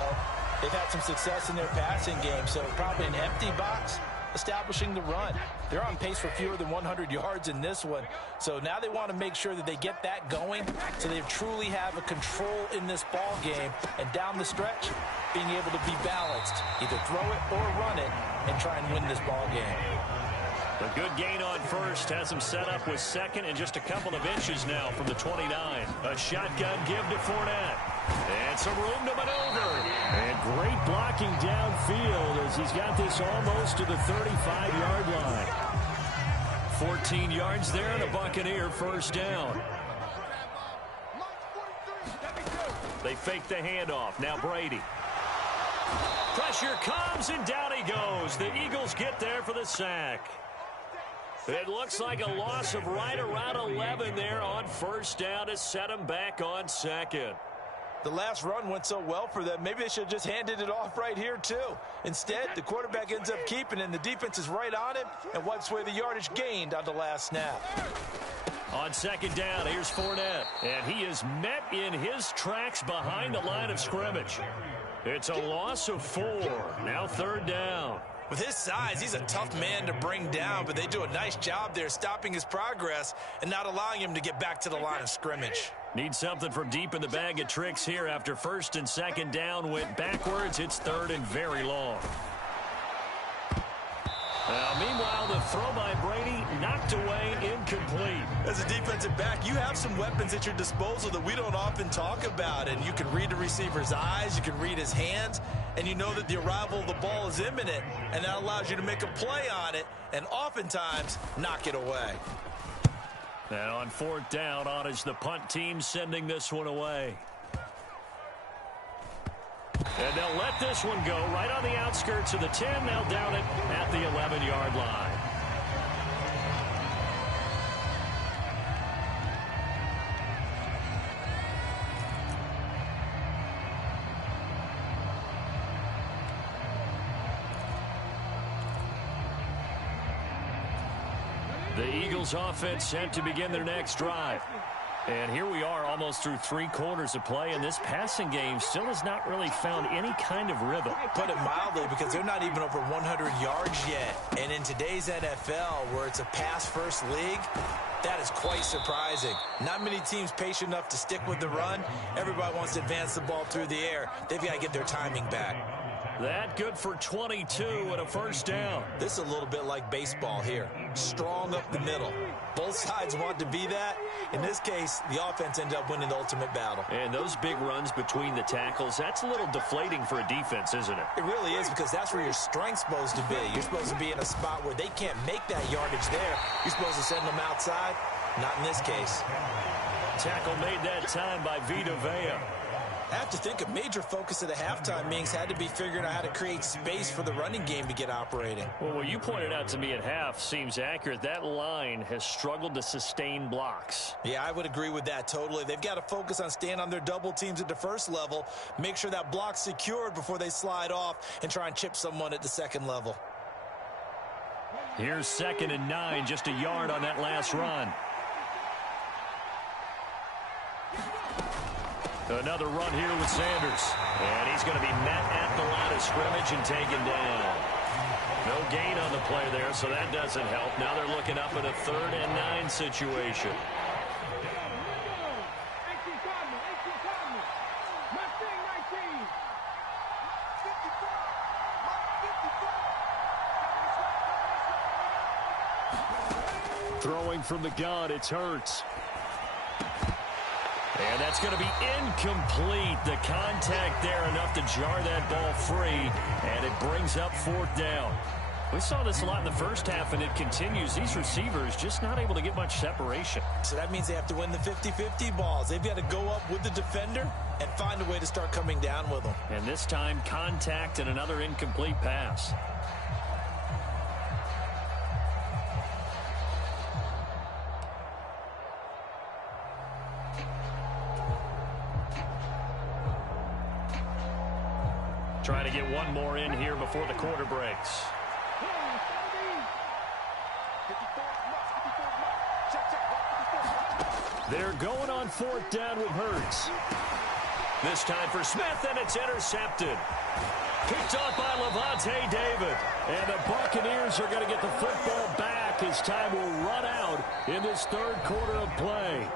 they've had some success in their passing game, so probably an empty box establishing the run. They're on pace for fewer than 100 yards in this one. So now they want to make sure that they get that going so they truly have a control in this ball game. And down the stretch, being able to be balanced, either throw it or run it, and try and win this ball game. A good gain on first has him set up with second and just a couple of inches now from the 29. A shotgun give to Fournette. And some room to maneuver. And great blocking downfield as he's got this almost to the 35-yard line. 14 yards there and a Buccaneer first down. They fake the handoff. Now Brady. Pressure comes and down he goes. The Eagles get there for the sack. It looks like a loss of right around 11 there on first down to set them back on second. The last run went so well for them, maybe they should have just handed it off right here, too. Instead, the quarterback ends up keeping it, and the defense is right on him and wipes away the yardage gained on the last snap. On second down, here's Fournette, and he is met in his tracks behind the line of scrimmage. It's a loss of 4. Now third down. With his size, he's a tough man to bring down, but they do a nice job there stopping his progress and not allowing him to get back to the line of scrimmage. Need something from deep in the bag of tricks here after first and second down went backwards. It's third and very long. Meanwhile, the throw by Brady knocked away, incomplete. As a defensive back, you have some weapons at your disposal that we don't often talk about, and you can read the receiver's eyes, you can read his hands, and you know that the arrival of the ball is imminent, and that allows you to make a play on it and oftentimes knock it away. And on fourth down, on is the punt team sending this one away. And they'll let this one go right on the outskirts of the 10. They'll down it at the 11-yard line. The Eagles offense set to begin their next drive. And here we are almost through 3 quarters of play, and this passing game still has not really found any kind of rhythm. Put it mildly, because they're not even over 100 yards yet. And in today's NFL, where it's a pass-first league, that is quite surprising. Not many teams patient enough to stick with the run. Everybody wants to advance the ball through the air. They've got to get their timing back. That good for 22 and a first down. This is a little bit like baseball here. Strong up the middle. Both sides want to be that. In this case, the offense ended up winning the ultimate battle. And those big runs between the tackles, that's a little deflating for a defense, isn't it? It really is, because that's where your strength's supposed to be. You're supposed to be in a spot where they can't make that yardage there. You're supposed to send them outside. Not in this case. Tackle made that time by Vita Vea. I have to think a major focus of the halftime meetings had to be figuring out how to create space for the running game to get operating. Well, what you pointed out to me at half seems accurate. That line has struggled to sustain blocks. Yeah, I would agree with that totally. They've got to focus on staying on their double teams at the first level, make sure that block's secured before they slide off and try and chip someone at the second level. Here's 2nd and 9, just a yard on that last run. Another run here with Sanders. And he's going to be met at the line of scrimmage and taken down. No gain on the play there, so that doesn't help. Now they're looking up at a 3rd and 9 situation. Throwing from the gun, it's Hurts. And that's going to be incomplete. The contact there enough to jar that ball free, and it brings up 4th down. We saw this a lot in the first half, and it continues. These receivers just not able to get much separation. So that means they have to win the 50-50 balls. They've got to go up with the defender and find a way to start coming down with them. And this time, contact and another incomplete pass. Trying to get one more in here before the quarter breaks. They're going on 4th down with Hurts. This time for Smith, and it's intercepted. Picked off by Levante David. And the Buccaneers are going to get the football back as time will run out in this 3rd quarter of play.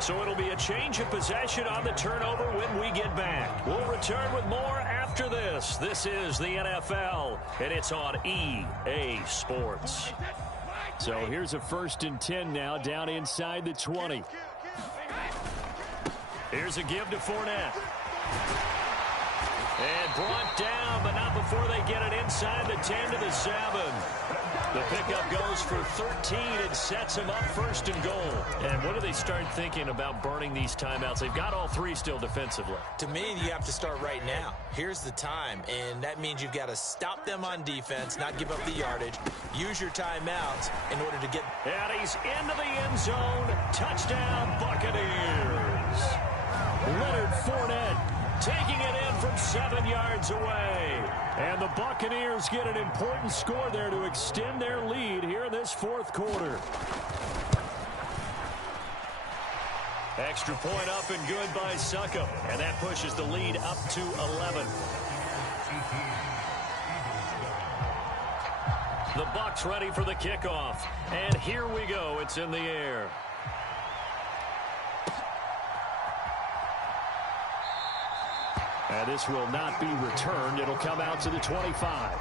So it'll be a change of possession on the turnover when we get back. We'll return with more after this. This is the NFL, and it's on EA Sports. So here's a 1st and 10 now, down inside the 20. Here's a give to Fournette. And brought down, but not before they get it inside the 10 to the 7. The pickup goes for 13 and sets him up 1st and goal. And what do they start thinking about burning these timeouts? They've got all 3 still defensively. To me, you have to start right now. Here's the time, and that means you've got to stop them on defense, not give up the yardage. Use your timeouts in order to get... And he's into the end zone. Touchdown, Buccaneers. Leonard Fournette taking it in from 7 yards away. And the Buccaneers get an important score there to extend their lead here in this 4th quarter. Extra point up and good by Succop. And that pushes the lead up to 11. The Bucs ready for the kickoff. And here we go. It's in the air. And this will not be returned. It'll come out to the 25.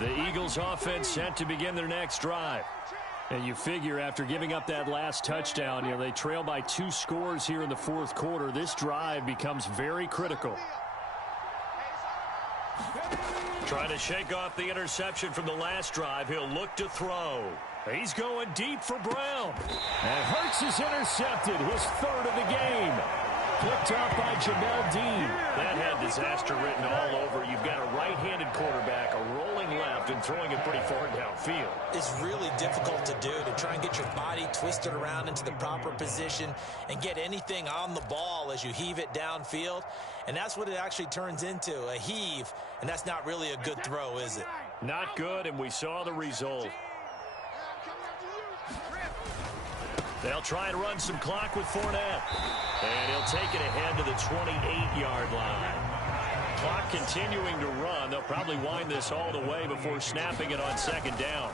The Eagles offense set to begin their next drive. And you figure after giving up that last touchdown, they trail by 2 scores here in the 4th quarter. This drive becomes very critical. Trying to shake off the interception from the last drive. He'll look to throw. He's going deep for Brown. And Hurts is intercepted, his 3rd of the game. Picked off by Jamel Dean. That had disaster written all over. You've got a right-handed quarterback, a rolling left, and throwing it pretty far downfield. It's really difficult to do, to try and get your body twisted around into the proper position and get anything on the ball as you heave it downfield. And that's what it actually turns into, a heave. And that's not really a good throw, is it? Not good, and we saw the result. They'll try and run some clock with Fournette. And he'll take it ahead to the 28-yard line. Clock continuing to run. They'll probably wind this all the way before snapping it on second down.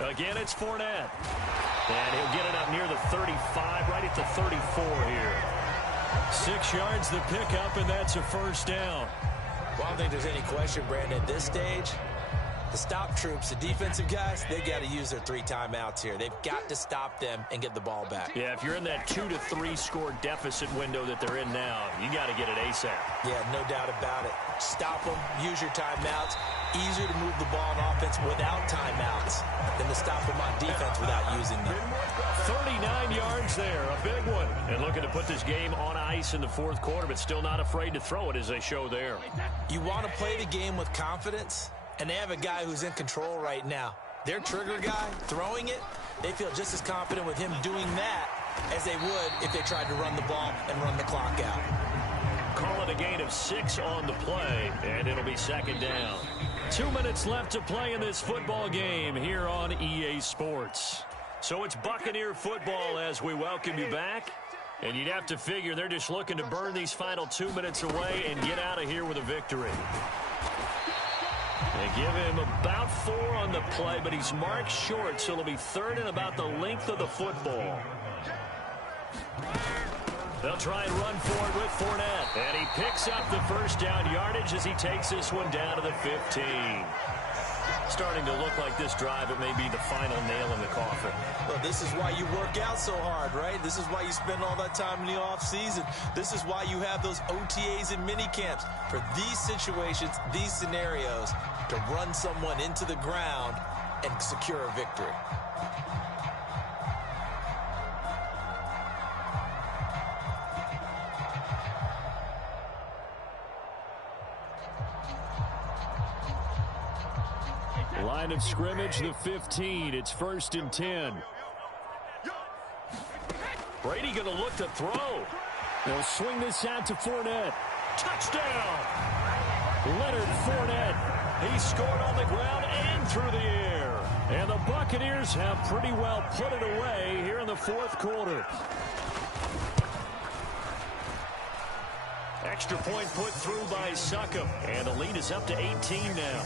Again, it's Fournette. And he'll get it up near the 35, right at the 34 here. 6 yards the pickup, and that's a first down. Well, I don't think there's any question, Brandon, at this stage. The stop troops, the defensive guys, they got to use their 3 timeouts here. They've got to stop them and get the ball back. Yeah, if you're in that 2 to 3 score deficit window that they're in now, you got to get it ASAP. Yeah, no doubt about it. Stop them, use your timeouts. Easier to move the ball on offense without timeouts than to stop them on defense without using them. 39 yards there, a big one. And looking to put this game on ice in the fourth quarter, but still not afraid to throw it as they show there. You want to play the game with confidence? And they have a guy who's in control right now. Their trigger guy, throwing it, they feel just as confident with him doing that as they would if they tried to run the ball and run the clock out. Call it a gain of 6 on the play, and it'll be second down. 2 minutes left to play in this football game here on EA Sports. So it's Buccaneer football as we welcome you back. And you'd have to figure they're just looking to burn these final 2 minutes away and get out of here with a victory. They give him about 4 on the play, but he's marked short, so it'll be third and about the length of the football. They'll try and run for it with Fournette. And he picks up the first down yardage as he takes this one down to the 15. Starting to look like this drive, it may be the final nail in the coffin. Well, this is why you work out so hard, right? This is why you spend all that time in the offseason. This is why you have those OTAs and mini camps. For these situations, these scenarios, to run someone into the ground and secure a victory. Line of scrimmage, the 15. It's 1st and 10. Brady going to look to throw. They'll swing this out to Fournette. Touchdown! Leonard Fournette. He scored on the ground and through the air. And the Buccaneers have pretty well put it away here in the fourth quarter. Extra point put through by Succop. And the lead is up to 18 now.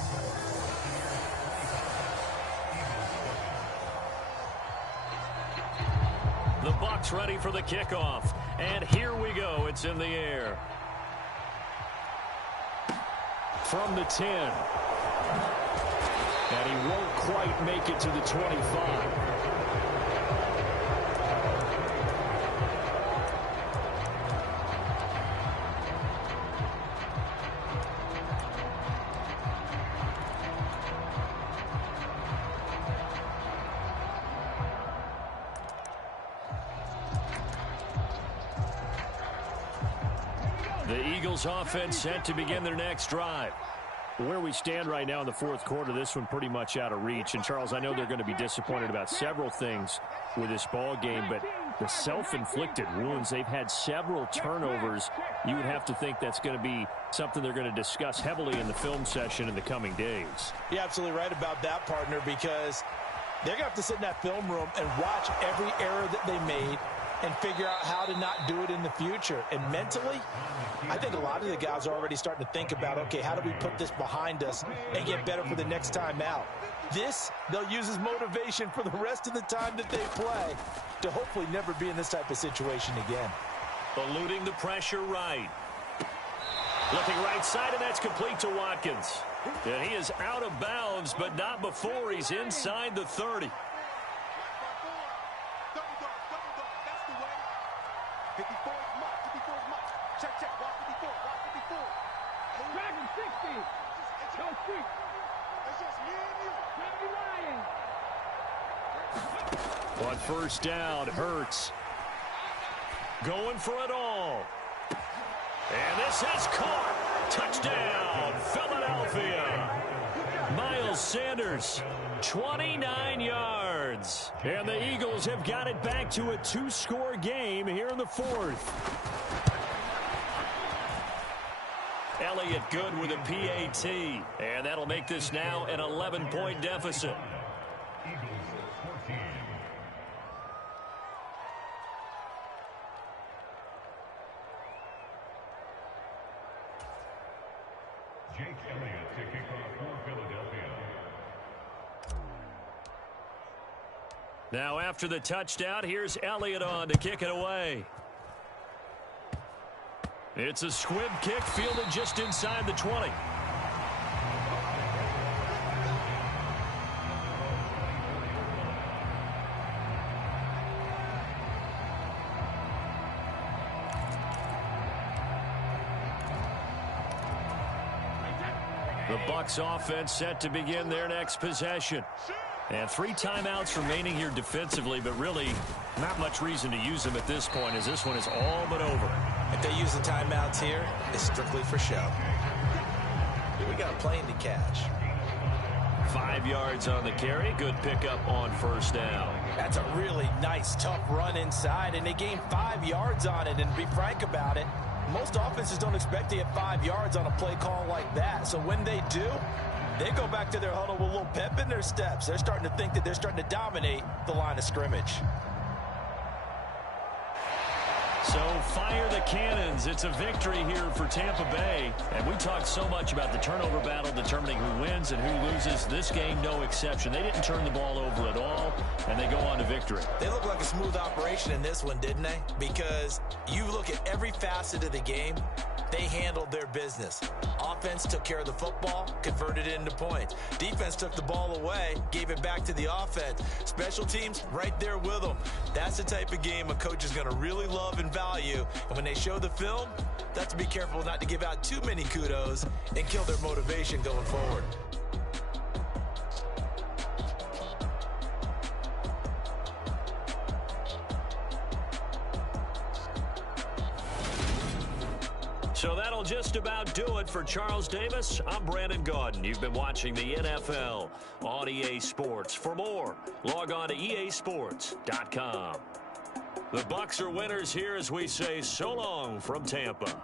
The Bucs ready for the kickoff. And here we go. It's in the air. From the 10. And he won't quite make it to the 25. The Eagles offense set to begin their next drive. Where we stand right now in the fourth quarter, this one pretty much out of reach. And, Charles, I know they're going to be disappointed about several things with this ball game, but the self-inflicted wounds, they've had several turnovers. You would have to think that's going to be something they're going to discuss heavily in the film session in the coming days. You're absolutely right about that, partner, because they're going to have to sit in that film room and watch every error that they made and figure out how to not do it in the future. And mentally, I think a lot of the guys are already starting to think about, okay, how do we put this behind us and get better for the next time out? This, they'll use as motivation for the rest of the time that they play to hopefully never be in this type of situation again. Eluding the pressure right. Looking right side, and that's complete to Watkins. And he is out of bounds, but not before he's inside the 30. 54 is Mike. 54 is Mike. Check, check. Watch 54. Watch 54. Dragon 60. Go street. It's just me and you. Gravity Lions. On first down, Hurts. Going for it all. And this is caught. Touchdown, Philadelphia. Miles Sanders runners. 29 yards. And the Eagles have got it back to a 2-score game here in the fourth. Elliott good with a PAT. And that'll make this now an 11-point deficit. Now after the touchdown, here's Elliott on to kick it away. It's a squib kick fielded just inside the 20. The Bucs offense set to begin their next possession. And 3 timeouts remaining here defensively, but really not much reason to use them at this point as this one is all but over. If they use the timeouts here, it's strictly for show. We got a plane to catch. 5 yards on the carry. Good pickup on first down. That's a really nice, tough run inside, and they gained 5 yards on it. And to be frank about it, most offenses don't expect to get 5 yards on a play call like that. So when they do, they go back to their huddle with a little pep in their steps. They're starting to think that they're starting to dominate the line of scrimmage. So fire the cannons. It's a victory here for Tampa Bay. And we talked so much about the turnover battle determining who wins and who loses. This game, no exception. They didn't turn the ball over at all, and they go on to victory. They look like a smooth operation in this one, didn't they? Because you look at every facet of the game, they handled their business. Offense took care of the football, converted it into points. Defense took the ball away, gave it back to the offense. Special teams, right there with them. That's the type of game a coach is going to really love and value. And when they show the film, that's to be careful not to give out too many kudos and kill their motivation going forward. So that'll just about do it for Charles Davis. I'm Brandon Gaudin. You've been watching the NFL on EA Sports. For more, log on to easports.com. The Bucs are winners here as we say so long from Tampa.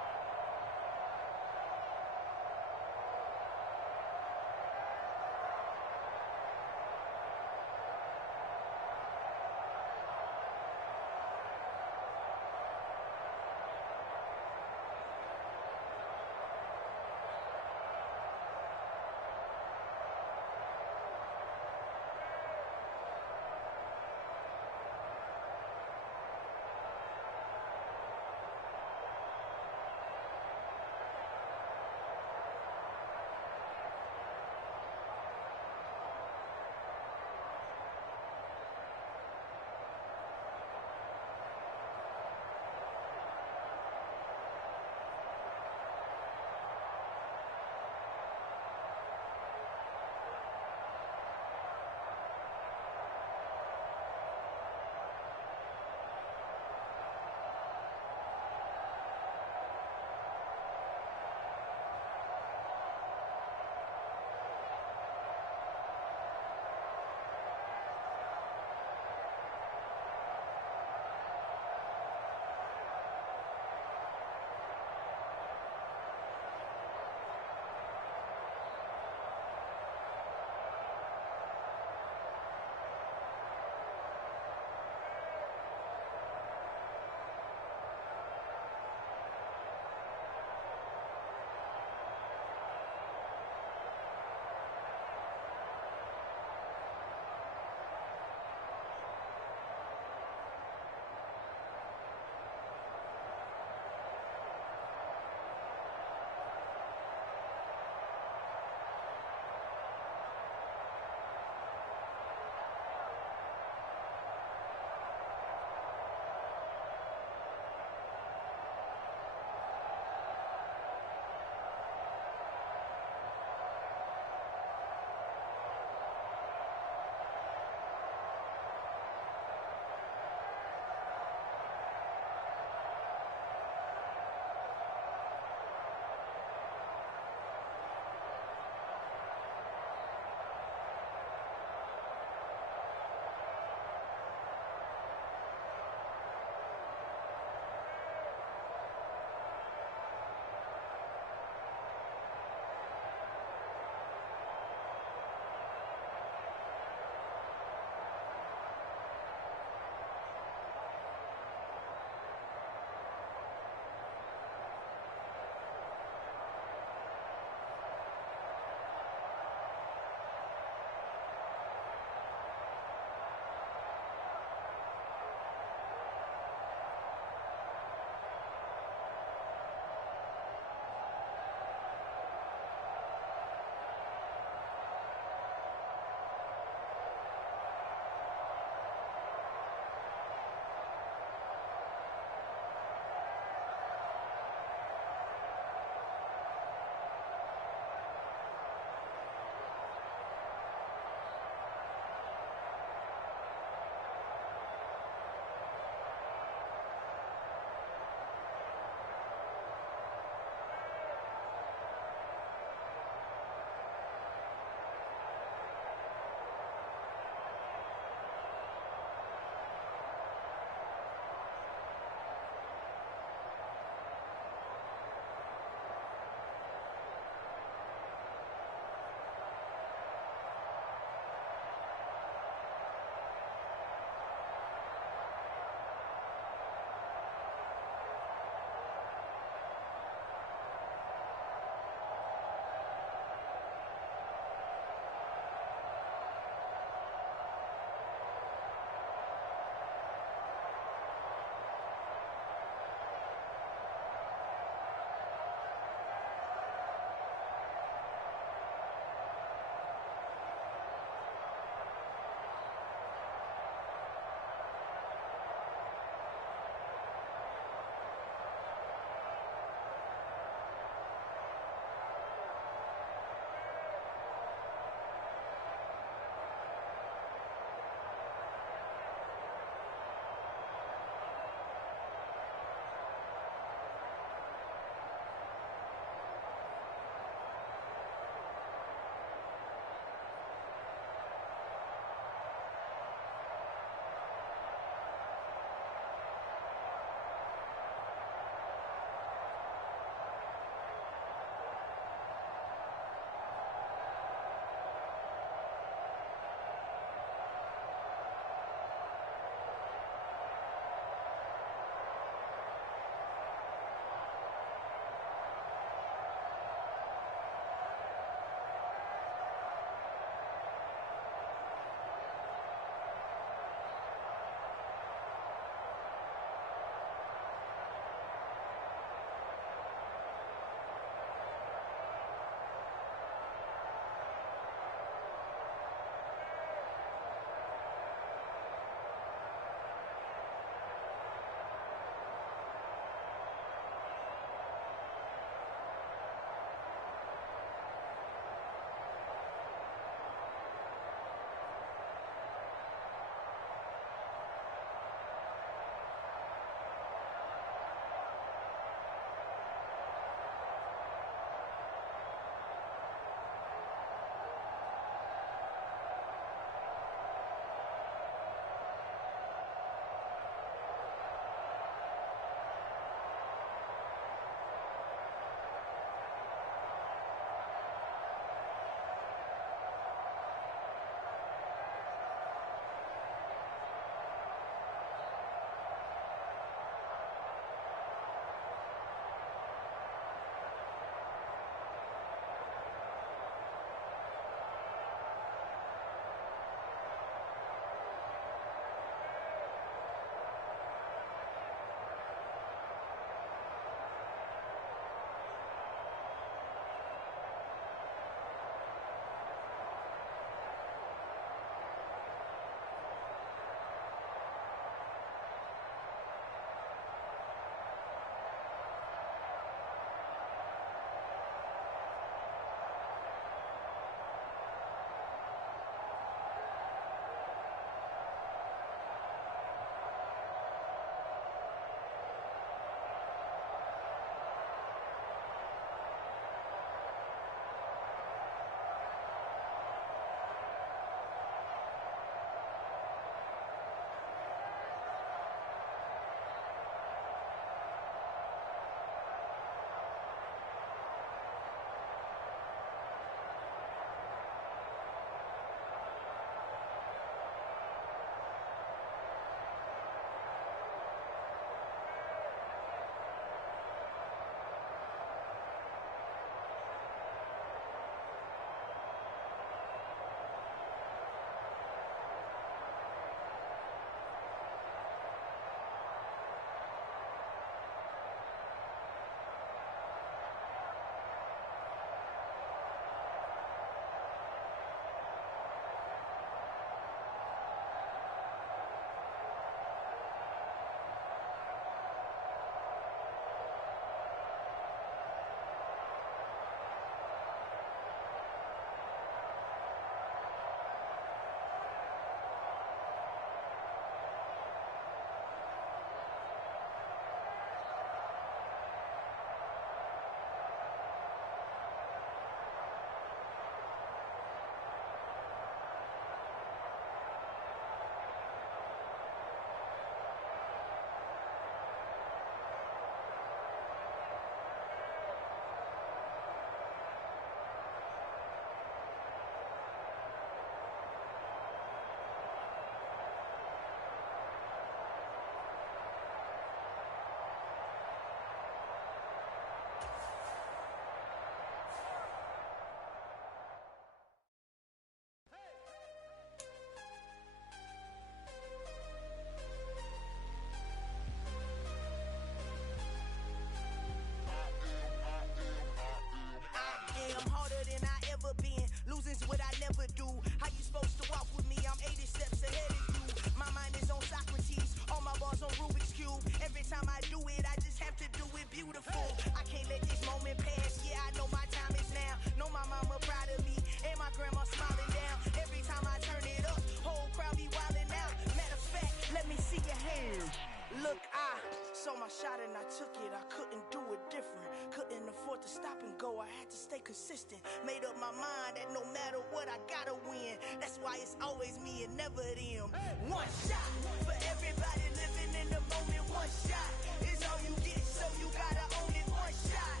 saw my shot and I took it. I couldn't do it different. Couldn't afford to stop and go. I had to stay consistent. Made up my mind that no matter what, I gotta win. That's why it's always me and never them. One shot for everybody living in the moment. One shot is all you get, so you gotta own it. One shot.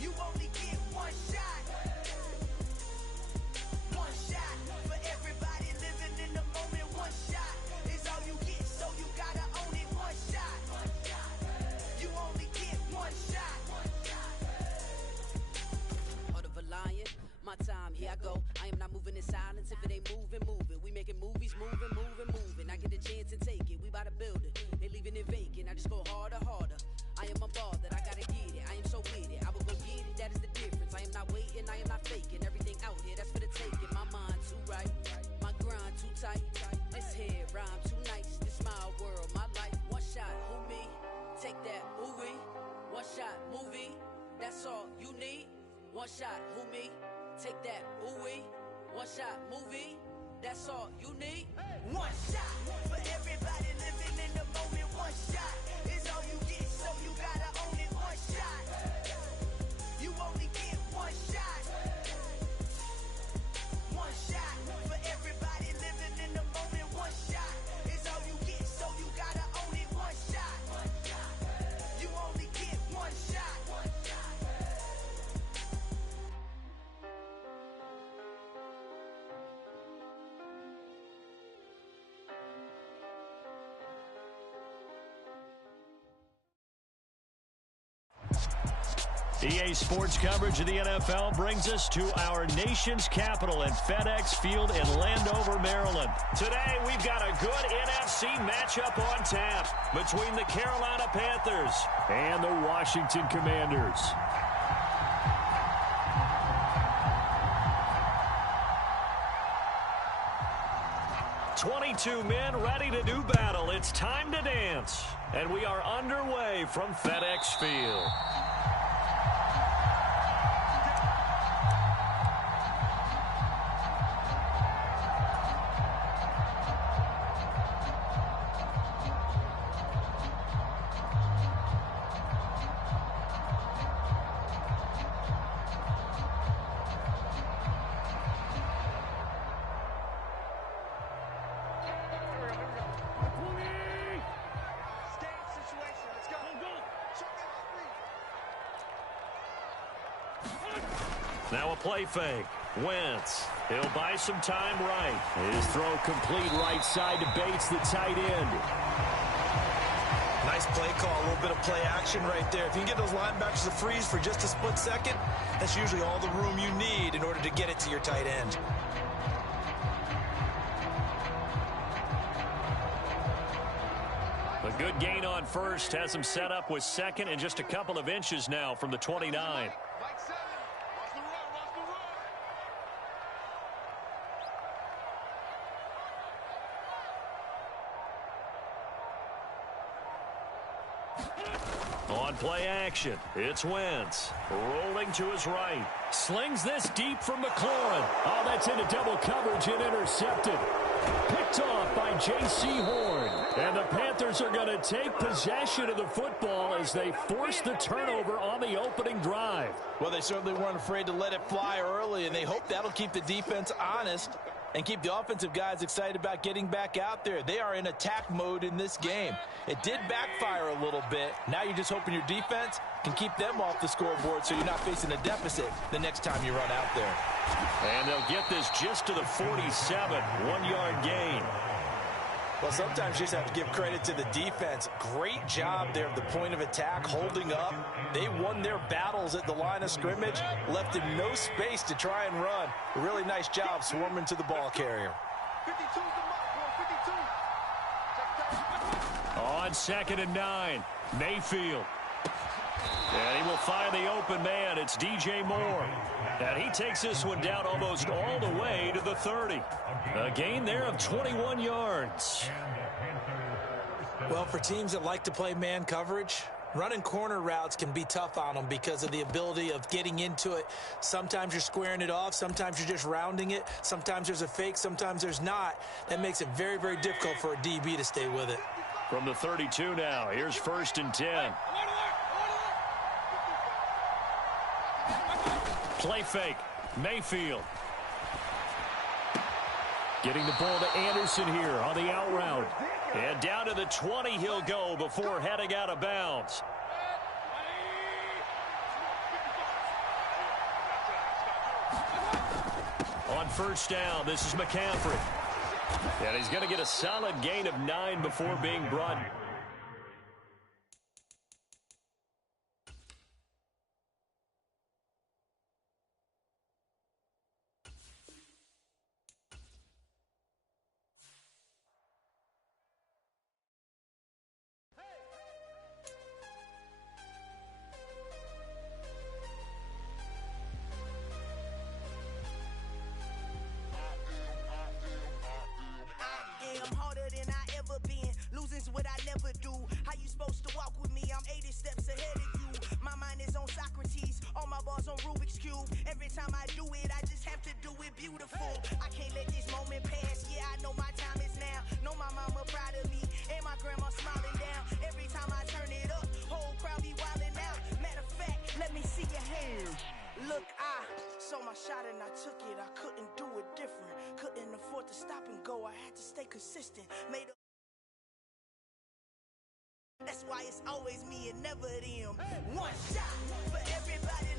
You only get one shot. One shot for everybody living in the moment. One shot is all you get, so you gotta own it. One shot. You only get one shot. Heart of a lion, my time, here I go. I am not moving in silence. If it ain't moving, moving. We making movies, moving, moving, moving. I get a chance and take it. We bout to build it. They leaving it vacant. I just go harder, harder. I am a ball that I gotta get it. I am so with it. I will go get it. That is the difference. I am not waiting. I am not faking. Everything out here, that's for the taking. My mind too right. My grind too tight. This head rhyme too nice. This my world, my life. One shot, who me? Take that, ooh-wee. One shot, movie. That's all you need. One shot, who me? Take that, ooh-wee. One shot, movie. That's all you need. One shot for everybody living in the moment. One shot is all you get, so you gotta own it. One shot. You only get one shot. One shot for everybody living in the moment. One shot is all you get, so you gotta own it. One shot. You only get one shot. EA Sports coverage of the NFL brings us to our nation's capital at FedEx Field in Landover, Maryland. Today, we've got a good NFC matchup on tap between the Carolina Panthers and the Washington Commanders. "22 men ready to do battle. It's time to dance." And we are underway from FedEx Field. Now a play fake. Wentz. He'll buy some time right. His throw complete right side to Bates, the tight end. Nice play call, a little bit of play action right there. If you can get those linebackers to freeze for just a split second, that's usually all the room you need in order to get it to your tight end. A good gain on first has him set up with second and just a couple of inches now from the 29. On play action, it's Wentz. Rolling to his right. Slings this deep from McLaurin. Oh, that's into double coverage and intercepted. Picked off by J.C. Horn. And the Panthers are going to take possession of the football as they force the turnover on the opening drive. Well, they certainly weren't afraid to let it fly early, and they hope that'll keep the defense honest and keep the offensive guys excited about getting back out there. They are in attack mode in this game. It did backfire a little bit. Now you're just hoping your defense can keep them off the scoreboard so you're not facing a deficit the next time you run out there. And they'll get this just to the 47, 1-yard gain. Well, sometimes you just have to give credit to the defense. Great job there at the point of attack, holding up. They won their battles at the line of scrimmage, left him no space to try and run. A really nice job swarming to the ball carrier. 52 is the mark, 52. On 2nd and 9, Mayfield. And he will find the open man. It's DJ Moore. And he takes this one down almost all the way to the 30. A gain there of 21 yards. Well, for teams that like to play man coverage, running corner routes can be tough on them because of the ability of getting into it. Sometimes you're squaring it off. Sometimes you're just rounding it. Sometimes there's a fake. Sometimes there's not. That makes it very, very difficult for a DB to stay with it. From the 32 now, here's 1st and 10. Play fake. Mayfield. Getting the ball to Anderson here on the out route. And down to the 20 he'll go before heading out of bounds. On 1st down, this is McCaffrey. And he's going to get a solid gain of 9 before being brought. What I never do. How you supposed to walk with me? I'm 80 steps ahead of you. My mind is on Socrates, all my bars on Rubik's Cube. Every time I do it, I just have to do it beautiful. I can't let this moment pass. Yeah, I know my time is now. Know my mama proud of me, and my grandma smiling down. Every time I turn it up, whole crowd be wilding out. Matter of fact, let me see your hands. Look, I saw my shot and I took it. I couldn't do it different. Couldn't afford to stop and go. I had to stay consistent. Made up. That's why it's always me and never them. One shot for everybody